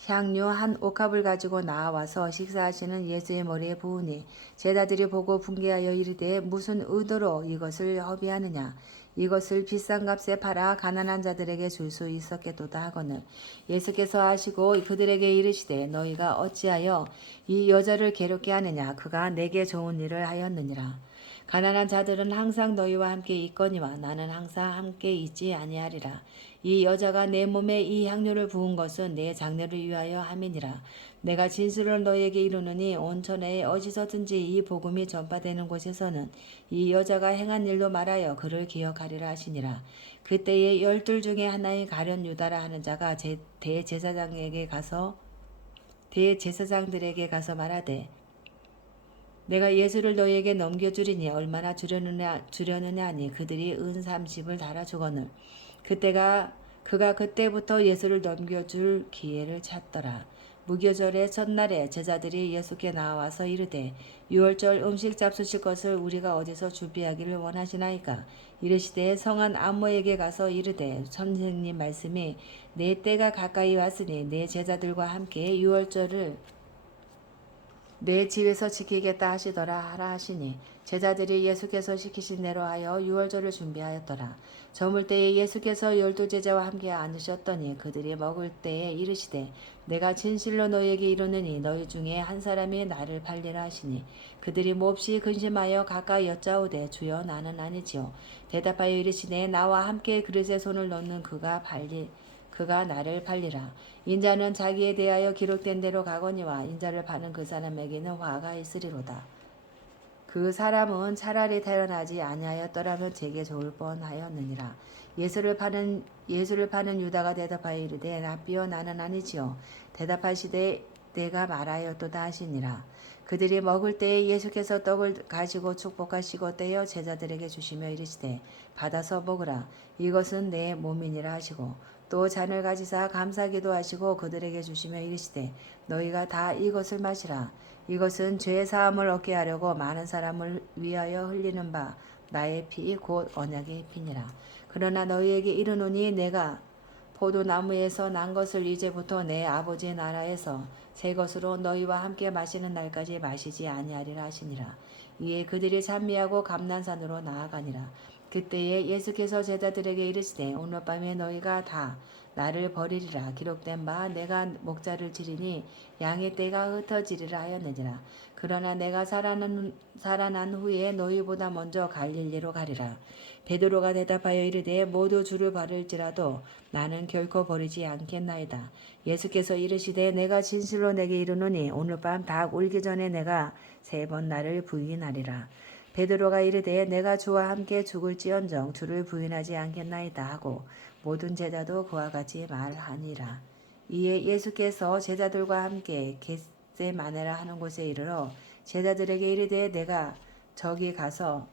향유 한 옥합을 가지고 나와서 식사하시는 예수의 머리에 부으니 제자들이 보고 분개하여 이르되 무슨 의도로 이것을 허비하느냐. 이것을 비싼 값에 팔아 가난한 자들에게 줄 수 있었겠도다 하거늘 예수께서 하시고 그들에게 이르시되 너희가 어찌하여 이 여자를 괴롭게 하느냐. 그가 내게 좋은 일을 하였느니라. 가난한 자들은 항상 너희와 함께 있거니와 나는 항상 함께 있지 아니하리라. 이 여자가 내 몸에 이 향료를 부은 것은 내 장례를 위하여 함이니라. 내가 진실로 너희에게 이르노니 온 천하에 어디서든지 이 복음이 전파되는 곳에서는 이 여자가 행한 일로 말하여 그를 기억하리라 하시니라. 그때에 12 중에 하나인 가룟 유다라 하는 자가 대제사장들에게 가서 말하되 내가 예수를 너희에게 넘겨주리니 얼마나 주려느냐 하니 그들이 은 30을 달아 주거늘 그가 그때부터 예수를 넘겨줄 기회를 찾더라. 무교절의 첫날에 제자들이 예수께 나와서 이르되 유월절 음식 잡수실 것을 우리가 어디서 준비하기를 원하시나이까. 이르시되 성한 안모에게 가서 이르되 선생님 말씀이 내 때가 가까이 왔으니 내 제자들과 함께 유월절을 내 집에서 지키겠다 하시더라 하라 하시니 제자들이 예수께서 시키신 대로 하여 유월절을 준비하였더라. 저물 때에 예수께서 12제자와 함께 앉으셨더니 그들이 먹을 때에 이르시되 내가 진실로 너희에게 이르노니 너희 중에 한 사람이 나를 팔리라 하시니 그들이 몹시 근심하여 가까이 여짜오되 주여 나는 아니지요. 대답하여 이르시되 나와 함께 그릇에 손을 넣는 그가 나를 팔리라. 인자는 자기에 대하여 기록된 대로 가거니와 인자를 파는 그 사람에게는 화가 있으리로다. 그 사람은 차라리 태어나지 아니하였더라면 제게 좋을 뻔하였느니라. 예수를 파는 유다가 대답하여 이르되 랍비여 나는 아니지요. 대답하시되 내가 말하였도다 하시니라. 그들이 먹을 때에 예수께서 떡을 가지고 축복하시고 떼어 제자들에게 주시며 이르시되 받아서 먹으라. 이것은 내 몸이니라 하시고 또 잔을 가지사 감사기도 하시고 그들에게 주시며 이르시되 너희가 다 이것을 마시라. 이것은 죄 사함을 얻게 하려고 많은 사람을 위하여 흘리는 바 나의 피 곧 언약의 피니라. 그러나 너희에게 이르노니 내가 포도나무에서 난 것을 이제부터 내 아버지의 나라에서 새 것으로 너희와 함께 마시는 날까지 마시지 아니하리라 하시니라. 이에 그들이 찬미하고 감난산으로 나아가니라. 그때에 예수께서 제자들에게 이르시되 오늘 밤에 너희가 다 나를 버리리라. 기록된 바 내가 목자를 치리니 양의 떼가 흩어지리라 하였느니라. 그러나 내가 살아난 후에 너희보다 먼저 갈릴리로 가리라. 베드로가 대답하여 이르되 모두 주를 버릴지라도 나는 결코 버리지 않겠나이다. 예수께서 이르시되 내가 진실로 내게 이르노니 오늘 밤 닭 울기 전에 내가 3번 나를 부인하리라. 베드로가 이르되 내가 주와 함께 죽을지언정 주를 부인하지 않겠나이다 하고 모든 제자도 그와 같이 말하니라. 이에 예수께서 제자들과 함께 겟세마네라 하는 곳에 이르러 제자들에게 이르되 내가 저기 가서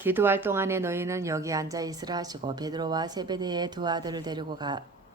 기도할 동안에 너희는 여기 앉아 있으라 하시고 베드로와 세베대의 두 아들을 데리고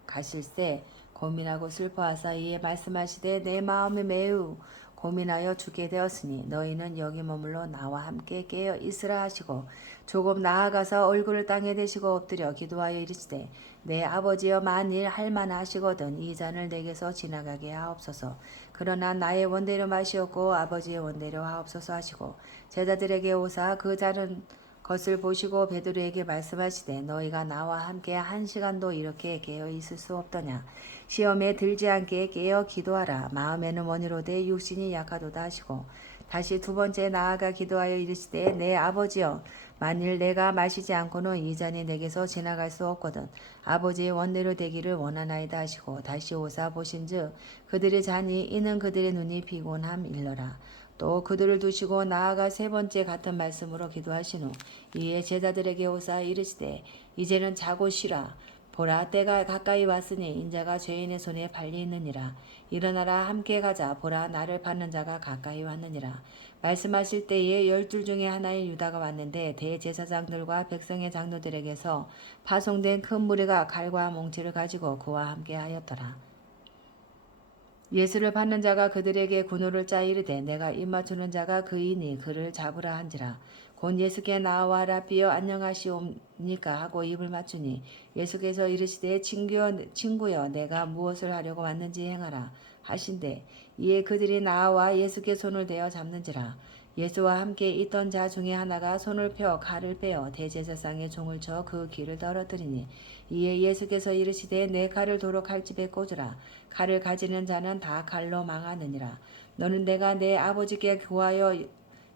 가실새 고민하고 슬퍼하사 이에 말씀하시되 내 마음이 매우 고민하여 죽게 되었으니 너희는 여기 머물러 나와 함께 깨어 있으라 하시고 조금 나아가서 얼굴을 땅에 대시고 엎드려 기도하여 이르시되 내 아버지여 만일 할만하시거든 이 잔을 내게서 지나가게 하옵소서. 그러나 나의 원대로 마시옵고 아버지의 원대로 하옵소서 하시고 제자들에게 오사 그 잔은 것을 보시고 베드로에게 말씀하시되 너희가 나와 함께 1시간도 이렇게 깨어 있을 수 없더냐. 시험에 들지 않게 깨어 기도하라. 마음에는 원이로되 육신이 약하도다 하시고 다시 2번째 나아가 기도하여 이르시되 내 아버지여 만일 내가 마시지 않고는 이 잔이 내게서 지나갈 수 없거든 아버지의 원대로 되기를 원하나이다 하시고 다시 오사 보신즉 그들의 잔이 이는 그들의 눈이 피곤함 일러라. 또 그들을 두시고 나아가 3번째 같은 말씀으로 기도하신 후 이에 제자들에게 오사 이르시되 이제는 자고 쉬라. 보라 때가 가까이 왔으니 인자가 죄인의 손에 팔리느니라. 일어나라 함께 가자. 보라 나를 받는 자가 가까이 왔느니라. 말씀하실 때에 12 중에 하나인 유다가 왔는데 대제사장들과 백성의 장로들에게서 파송된 큰 무리가 칼과 몽치를 가지고 그와 함께 하였더라. 예수를 받는 자가 그들에게 군호를 짜 이르되 내가 입맞추는 자가 그이니 그를 잡으라 한지라. 곧 예수께 나와 랍비여 안녕하시옵니까 하고 입을 맞추니 예수께서 이르시되 친구여 내가 무엇을 하려고 왔는지 행하라 하신대 이에 그들이 나와 예수께 손을 대어 잡는지라. 예수와 함께 있던 자 중에 하나가 손을 펴 칼을 빼어 대제사장의 종을 쳐 그 귀를 떨어뜨리니 이에 예수께서 이르시되 내 칼을 도로 칼집에 꽂으라. 칼을 가지는 자는 다 칼로 망하느니라. 너는 내가 내 아버지께 구하여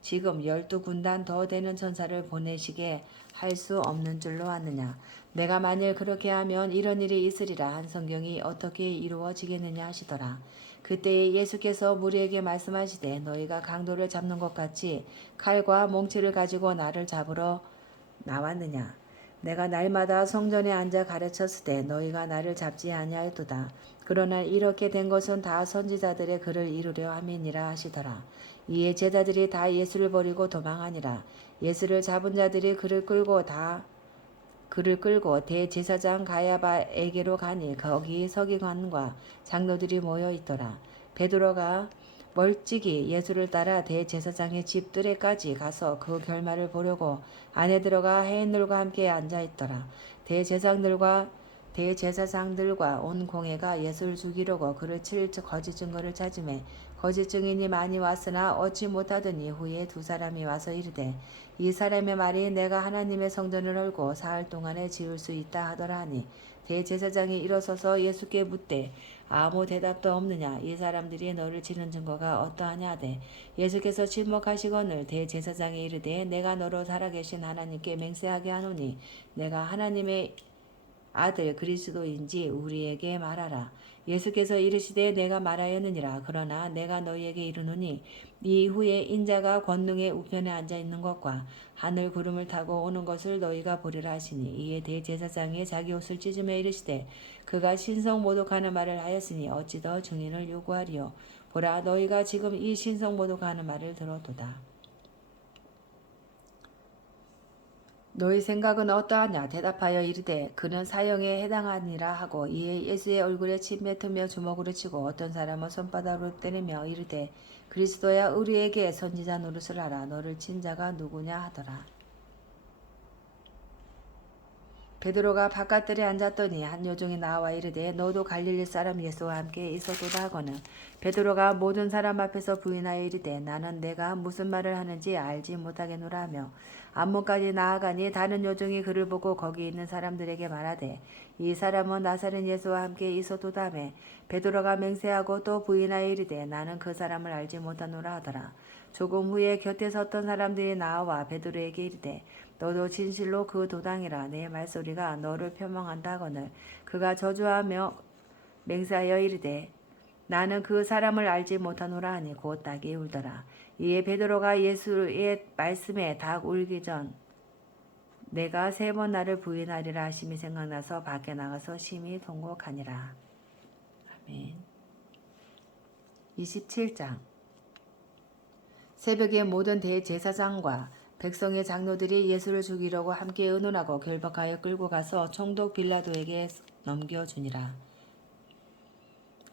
지금 12군단 더 되는 천사를 보내시게 할 수 없는 줄로 아느냐. 내가 만일 그렇게 하면 이런 일이 있으리라 한 성경이 어떻게 이루어지겠느냐 하시더라. 그때에 예수께서 무리에게 말씀하시되 너희가 강도를 잡는 것 같이 칼과 몽치를 가지고 나를 잡으러 나왔느냐. 내가 날마다 성전에 앉아 가르쳤으되 너희가 나를 잡지 아니하였도다. 그러나 이렇게 된 것은 다 선지자들의 글을 이루려 함이니라 하시더라. 이에 제자들이 다 예수를 버리고 도망하니라. 예수를 잡은 자들이 그를 끌고 대제사장 가야바에게로 가니 거기 서기관과 장로들이 모여 있더라. 베드로가 멀찍이 예수를 따라 대제사장의 집 뜰에까지 가서 그 결말을 보려고 안에 들어가 해인들과 함께 앉아 있더라. 대제사장들과 온 공회가 예수를 죽이려고 그를 칠 거짓 증거를 찾으매 거짓 증인이 많이 왔으나 얻지 못하더니 후에 두 사람이 와서 이르되 이 사람의 말이 내가 하나님의 성전을 헐고 사흘 동안에 지을 수 있다 하더라 하니 대제사장이 일어서서 예수께 묻되 아무 대답도 없느냐 이 사람들이 너를 치는 증거가 어떠하냐 하되 예수께서 침묵하시거늘 대제사장이 이르되 내가 너로 살아계신 하나님께 맹세하게 하노니 내가 하나님의 아들 그리스도인지 우리에게 말하라. 예수께서 이르시되 내가 말하였느니라. 그러나 내가 너희에게 이르노니 이후에 인자가 권능의 우편에 앉아 있는 것과 하늘 구름을 타고 오는 것을 너희가 보리라 하시니 이에 대제사장이 자기 옷을 찢으며 이르시되 그가 신성 모독하는 말을 하였으니 어찌 더 증인을 요구하리요. 보라 너희가 지금 이 신성 모독하는 말을 들었도다. 너희 생각은 어떠하냐 대답하여 이르되 그는 사형에 해당하니라 하고 이에 예수의 얼굴에 침 뱉으며 주먹으로 치고 어떤 사람은 손바닥으로 때리며 이르되 그리스도야 우리에게 선지자 노릇을 하라 너를 친 자가 누구냐 하더라. 베드로가 바깥들에 앉았더니 한 여종이 나와 이르되 너도 갈릴리 사람 예수와 함께 있었도다 하거늘 베드로가 모든 사람 앞에서 부인하여 이르되 나는 내가 무슨 말을 하는지 알지 못하겠노라 하며 앞문까지 나아가니 다른 여종이 그를 보고 거기 있는 사람들에게 말하되 이 사람은 나사렛 예수와 함께 있었도다 하며 베드로가 맹세하고 또 부인하여 이르되 나는 그 사람을 알지 못하노라 하더라. 조금 후에 곁에 섰던 사람들이 나와 베드로에게 이르되 너도 진실로 그 도당이라 내 말소리가 너를 표명한다 하거늘 그가 저주하며 맹세하여 이르되 나는 그 사람을 알지 못하노라 하니 곧 닭이 울더라. 이에 베드로가 예수의 말씀에 닭 울기 전 내가 3번 나를 부인하리라 하심이 생각나서 밖에 나가서 심히 통곡하니라. 아멘. 27장 새벽에 모든 대제사장과 백성의 장로들이 예수를 죽이려고 함께 의논하고 결박하여 끌고 가서 총독 빌라도에게 넘겨주니라.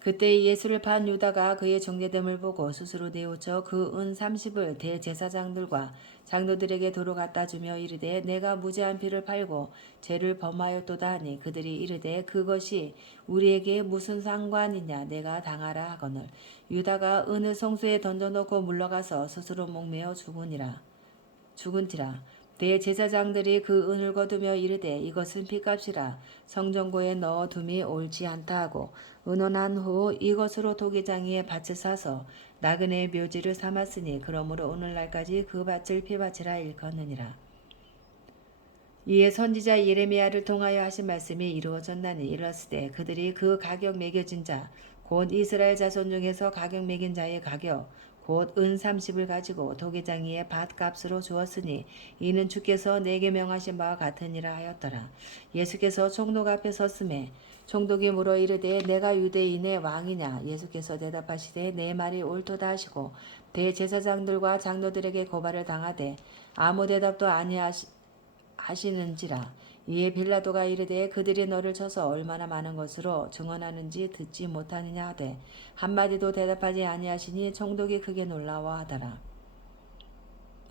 그때 예수를 판 유다가 그의 정죄됨을 보고 스스로 내어쳐 그 은 30을 대제사장들과 장로들에게 도로 갖다 주며 이르되 내가 무죄한 피를 팔고 죄를 범하였도다 하니 그들이 이르되 그것이 우리에게 무슨 상관이냐 내가 당하라 하거늘 유다가 은을 성소에 던져놓고 물러가서 스스로 목매어 죽은지라 대제사장들이 그 은을 거두며 이르되 이것은 피값이라 성전고에 넣어둠이 옳지 않다 하고 의논한 후 이것으로 도기장이의 밭을 사서 나그네의 묘지를 삼았으니 그러므로 오늘날까지 그 밭을 피밭이라 일컫느니라. 이에 선지자 예레미야를 통하여 하신 말씀이 이루어졌나니 이르렀으되 그들이 그 가격 매겨진 자 곧 이스라엘 자손 중에서 가격 매긴 자의 가격 곧 은 30을 가지고 도기장이의 밭값으로 주었으니 이는 주께서 내게 명하신 바와 같으니라 하였더라. 예수께서 총독 앞에 섰음에 총독이 물어 이르되 내가 유대인의 왕이냐 예수께서 대답하시되 내 말이 옳도다 하시고 대제사장들과 장로들에게 고발을 당하되 아무 대답도 아니하시는지라. 이에 빌라도가 이르되 그들이 너를 쳐서 얼마나 많은 것으로 증언하는지 듣지 못하느냐 하되 한마디도 대답하지 아니하시니 총독이 크게 놀라워하더라.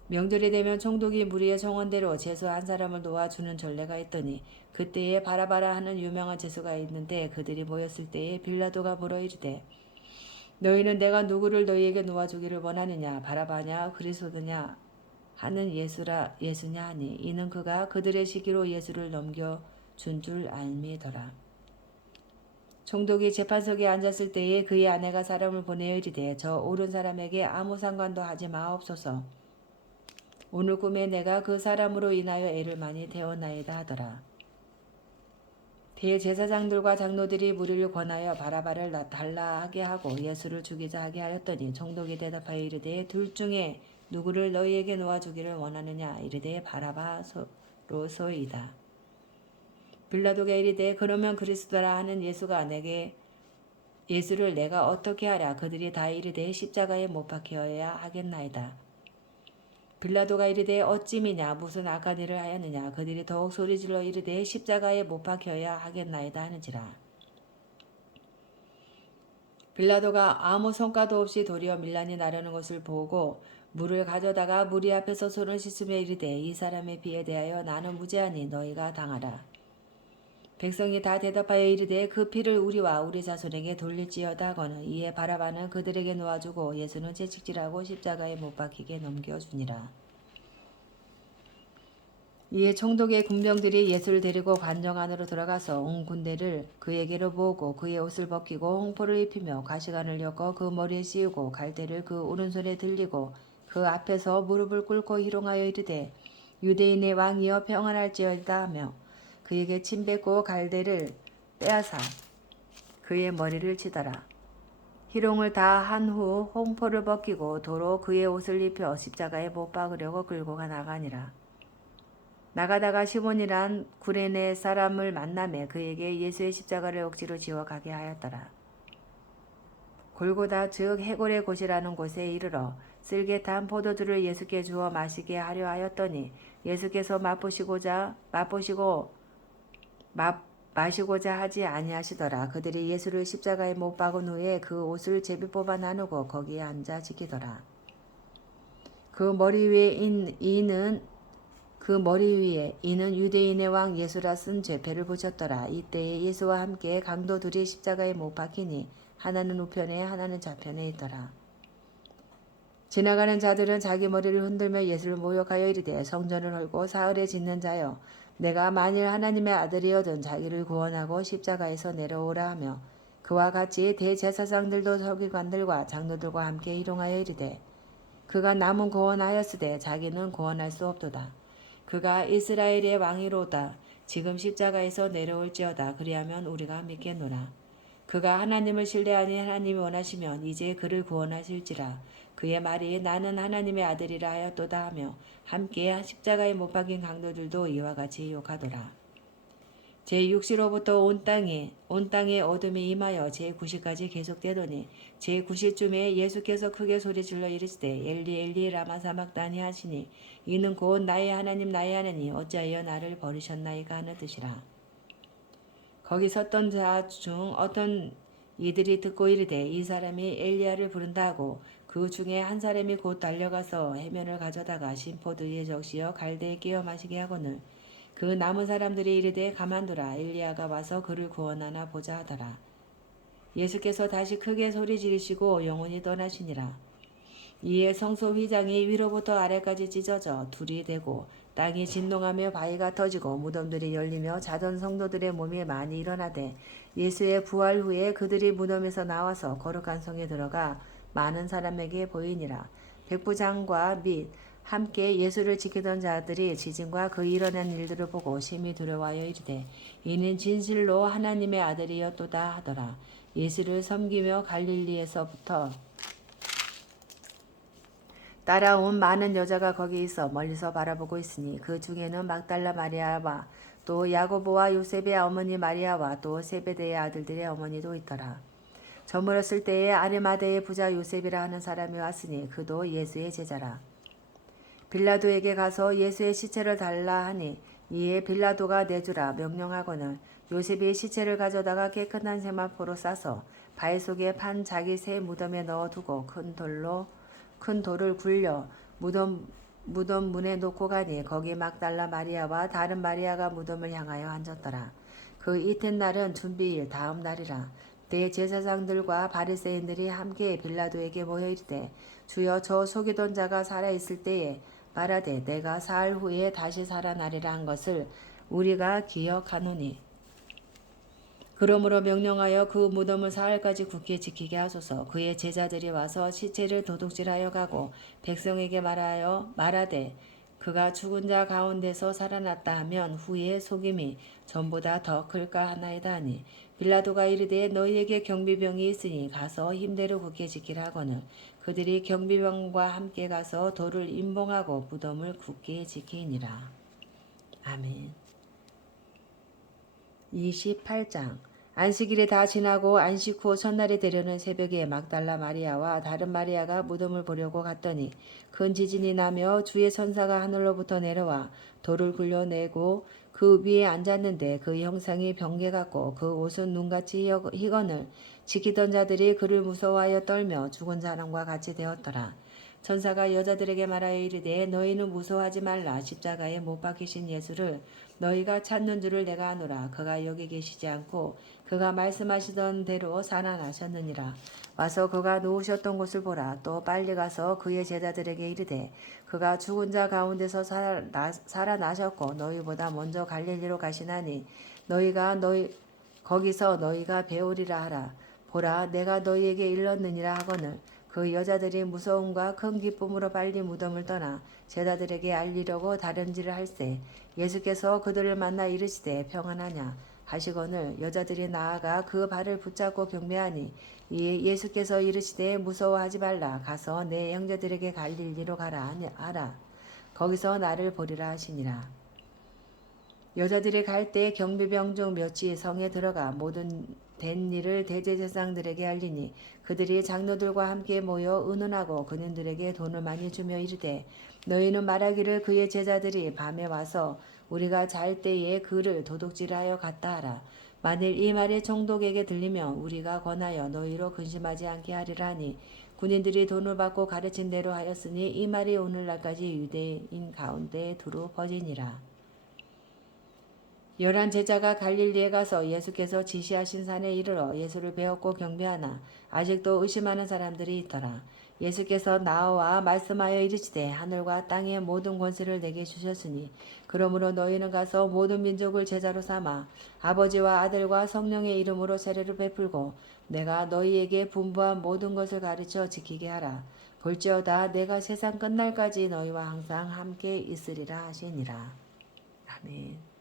명절이 되면 총독이 무리의 정원대로 제수 한 사람을 놓아주는 전례가 있더니 그때에 바라바라 하는 유명한 제수가 있는데 그들이 모였을 때에 빌라도가 물어 이르되 너희는 내가 누구를 너희에게 놓아주기를 원하느냐 바라바냐 그리스도냐 하는 예수냐 하니 이는 그가 그들의 시기로 예수를 넘겨준 줄 알미더라. 총독이 재판석에 앉았을 때에 그의 아내가 사람을 보내어 이르되 저 옳은 사람에게 아무 상관도 하지 마옵소서. 오늘 꿈에 내가 그 사람으로 인하여 애를 많이 태어나이다 하더라. 대제사장들과 장로들이 무리를 권하여 바라바를 달라하게 하고 예수를 죽이자 하게 하였더니 총독이 대답하여 이르되 둘 중에 누구를 너희에게 놓아주기를 원하느냐 이르되 바라바로소이다. 빌라도가 이르되 그러면 그리스도라 하는 예수가 내게 예수를 내가 어떻게 하랴. 그들이 다 이르되 십자가에 못 박혀야 하겠나이다. 빌라도가 이르되 어찌미냐 무슨 악한 일을 하였느냐. 그들이 더욱 소리질러 이르되 십자가에 못 박혀야 하겠나이다 하는지라. 빌라도가 아무 성과도 없이 도리어 밀란이 나르는 것을 보고 물을 가져다가 무리 앞에서 손을 씻으며 이르되 이 사람의 비에 대하여 나는 무죄하니 너희가 당하라. 백성이 다 대답하여 이르되 그 피를 우리와 우리 자손에게 돌릴지어다 하거늘. 이에 바라바는 그들에게 놓아주고 예수는 채찍질하고 십자가에 못 박히게 넘겨주니라. 이에 총독의 군병들이 예수를 데리고 관정 안으로 들어가서 온 군대를 그에게로 모으고 그의 옷을 벗기고 홍포를 입히며 가시관을 엮어 그 머리에 씌우고 갈대를 그 오른손에 들리고 그 앞에서 무릎을 꿇고 희롱하여 이르되 유대인의 왕이여 평안할지어다 하며 그에게 침 뱉고 갈대를 빼앗아 그의 머리를 치더라. 희롱을 다 한 후 홍포를 벗기고 도로 그의 옷을 입혀 십자가에 못 박으려고 끌고 나가니라. 나가다가 시몬이란 구레네 사람을 만나매 그에게 예수의 십자가를 억지로 지워 가게 하였더라. 골고다 즉 해골의 곳이라는 곳에 이르러 쓸개 탄 포도주를 예수께 주어 마시게 하려 하였더니 예수께서 마시고자 하지 아니하시더라. 그들이 예수를 십자가에 못 박은 후에 그 옷을 제비 뽑아 나누고 거기에 앉아 지키더라. 그 머리 위에 이는 유대인의 왕 예수라 쓴 죄패를 붙였더라. 이때에 예수와 함께 강도 둘이 십자가에 못 박히니 하나는 우편에 하나는 좌편에 있더라. 지나가는 자들은 자기 머리를 흔들며 예수를 모욕하여 이르되 성전을 헐고 사흘에 짓는 자여 내가 만일 하나님의 아들이어든 자기를 구원하고 십자가에서 내려오라 하며 그와 같이 대제사장들도 서기관들과 장로들과 함께 희롱하여 이르되 그가 남은 구원하였으되 자기는 구원할 수 없도다. 그가 이스라엘의 왕이로다. 지금 십자가에서 내려올지어다. 그리하면 우리가 믿겠노라. 그가 하나님을 신뢰하니 하나님이 원하시면 이제 그를 구원하실지라. 그의 말이 나는 하나님의 아들이라 하였도다 하며 함께 십자가에 못 박인 강도들도 이와 같이 욕하더라. 제6시로부터 온 땅에 어둠이 임하여 제9시까지 계속되더니 제9시쯤에 예수께서 크게 소리질러 이르시되 엘리 엘리 라마 사막다니 하시니 이는 곧 나의 하나님 어찌하여 나를 버리셨나이까 하는 뜻이라. 거기 섰던 자 중 어떤 이들이 듣고 이르되 이 사람이 엘리야를 부른다 하고 그 중에 한 사람이 곧 달려가서 해면을 가져다가 심포도에 적시어 갈대에 끼워 마시게 하거늘 그 남은 사람들이 이르되 가만두라 엘리야가 와서 그를 구원하나 보자 하더라. 예수께서 다시 크게 소리 지르시고 영원히 떠나시니라. 이에 성소 휘장이 위로부터 아래까지 찢어져 둘이 되고 땅이 진동하며 바위가 터지고 무덤들이 열리며 자던 성도들의 몸이 많이 일어나되 예수의 부활 후에 그들이 무덤에서 나와서 거룩한 성에 들어가 많은 사람에게 보이니라. 백부장과 및 함께 예수를 지키던 자들이 지진과 그 일어난 일들을 보고 심히 두려워하여 이르되 이는 진실로 하나님의 아들이었도다 하더라. 예수를 섬기며 갈릴리에서부터 따라온 많은 여자가 거기 있어 멀리서 바라보고 있으니 그 중에는 막달라 마리아와 또 야고보와 요셉의 어머니 마리아와 또 세베대의 아들들의 어머니도 있더라. 저물었을 때에 아리마대의 부자 요셉이라 하는 사람이 왔으니 그도 예수의 제자라. 빌라도에게 가서 예수의 시체를 달라 하니 이에 빌라도가 내주라 명령하거늘 요셉이 시체를 가져다가 깨끗한 세마포로 싸서 바위 속에 판 자기 새 무덤에 넣어두고 큰 돌을 굴려 무덤 문에 놓고 가니 거기 막달라 마리아와 다른 마리아가 무덤을 향하여 앉았더라. 그 이튿날은 준비일 다음 날이라. 대제사장들과 바리새인들이 함께 빌라도에게 모여 이르되 주여 저 속이던 자가 살아 있을 때에 말하되 내가 사흘 후에 다시 살아나리라 한 것을 우리가 기억하노니 그러므로 명령하여 그 무덤을 사흘까지 굳게 지키게 하소서. 그의 제자들이 와서 시체를 도둑질하여 가고 백성에게 말하되 그가 죽은 자 가운데서 살아났다 하면 후에 속임이 전보다 더 클까 하나이다 하니 빌라도가 이르되 너희에게 경비병이 있으니 가서 힘대로 굳게 지키라 하거늘 그들이 경비병과 함께 가서 돌을 임봉하고 무덤을 굳게 지키니라. 아멘. 28장 안식일이 다 지나고 안식 후 첫날이 되려는 새벽에 막달라 마리아와 다른 마리아가 무덤을 보려고 갔더니 큰 지진이 나며 주의 천사가 하늘로부터 내려와 돌을 굴려내고 그 위에 앉았는데 그 형상이 번개 같고 그 옷은 눈같이 희건을 지키던 자들이 그를 무서워하여 떨며 죽은 사람과 같이 되었더라. 천사가 여자들에게 말하여 이르되 너희는 무서워하지 말라. 십자가에 못 박히신 예수를 너희가 찾는 줄을 내가 아노라. 그가 여기 계시지 않고 그가 말씀하시던 대로 살아나셨느니라. 와서 그가 누우셨던 곳을 보라. 또 빨리 가서 그의 제자들에게 이르되 그가 죽은 자 가운데서 살아나셨고 너희보다 먼저 갈릴리로 가시나니 거기서 너희가 배우리라 하라. 보라 내가 너희에게 일렀느니라 하거늘 그 여자들이 무서움과 큰 기쁨으로 빨리 무덤을 떠나 제자들에게 알리려고 다름질을 할세 예수께서 그들을 만나 이르시되 평안하냐 하시거늘 여자들이 나아가 그 발을 붙잡고 경배하니 이에 예수께서 이르시되 무서워하지 말라. 가서 내 형제들에게 갈릴리로 가라 하라. 거기서 나를 보리라 하시니라. 여자들이 갈 때 경비병 중 몇이 성에 들어가 모든 된 일을 대제사장들에게 알리니 그들이 장로들과 함께 모여 의논하고 그년들에게 돈을 많이 주며 이르되 너희는 말하기를 그의 제자들이 밤에 와서 우리가 잘 때에 그를 도둑질하여 갔다 하라. 만일 이 말이 총독에게 들리면 우리가 권하여 너희로 근심하지 않게 하리라 하니 군인들이 돈을 받고 가르친 대로 하였으니 이 말이 오늘날까지 유대인 가운데 두루 퍼지니라. 11 제자가 갈릴리에 가서 예수께서 지시하신 산에 이르러 예수를 배웠고 경배하나 아직도 의심하는 사람들이 있더라. 예수께서 나와 말씀하여 이르시되 하늘과 땅의 모든 권세를 내게 주셨으니 그러므로 너희는 가서 모든 민족을 제자로 삼아 아버지와 아들과 성령의 이름으로 세례를 베풀고 내가 너희에게 분부한 모든 것을 가르쳐 지키게 하라. 볼지어다 내가 세상 끝날까지 너희와 항상 함께 있으리라 하시니라. 아멘.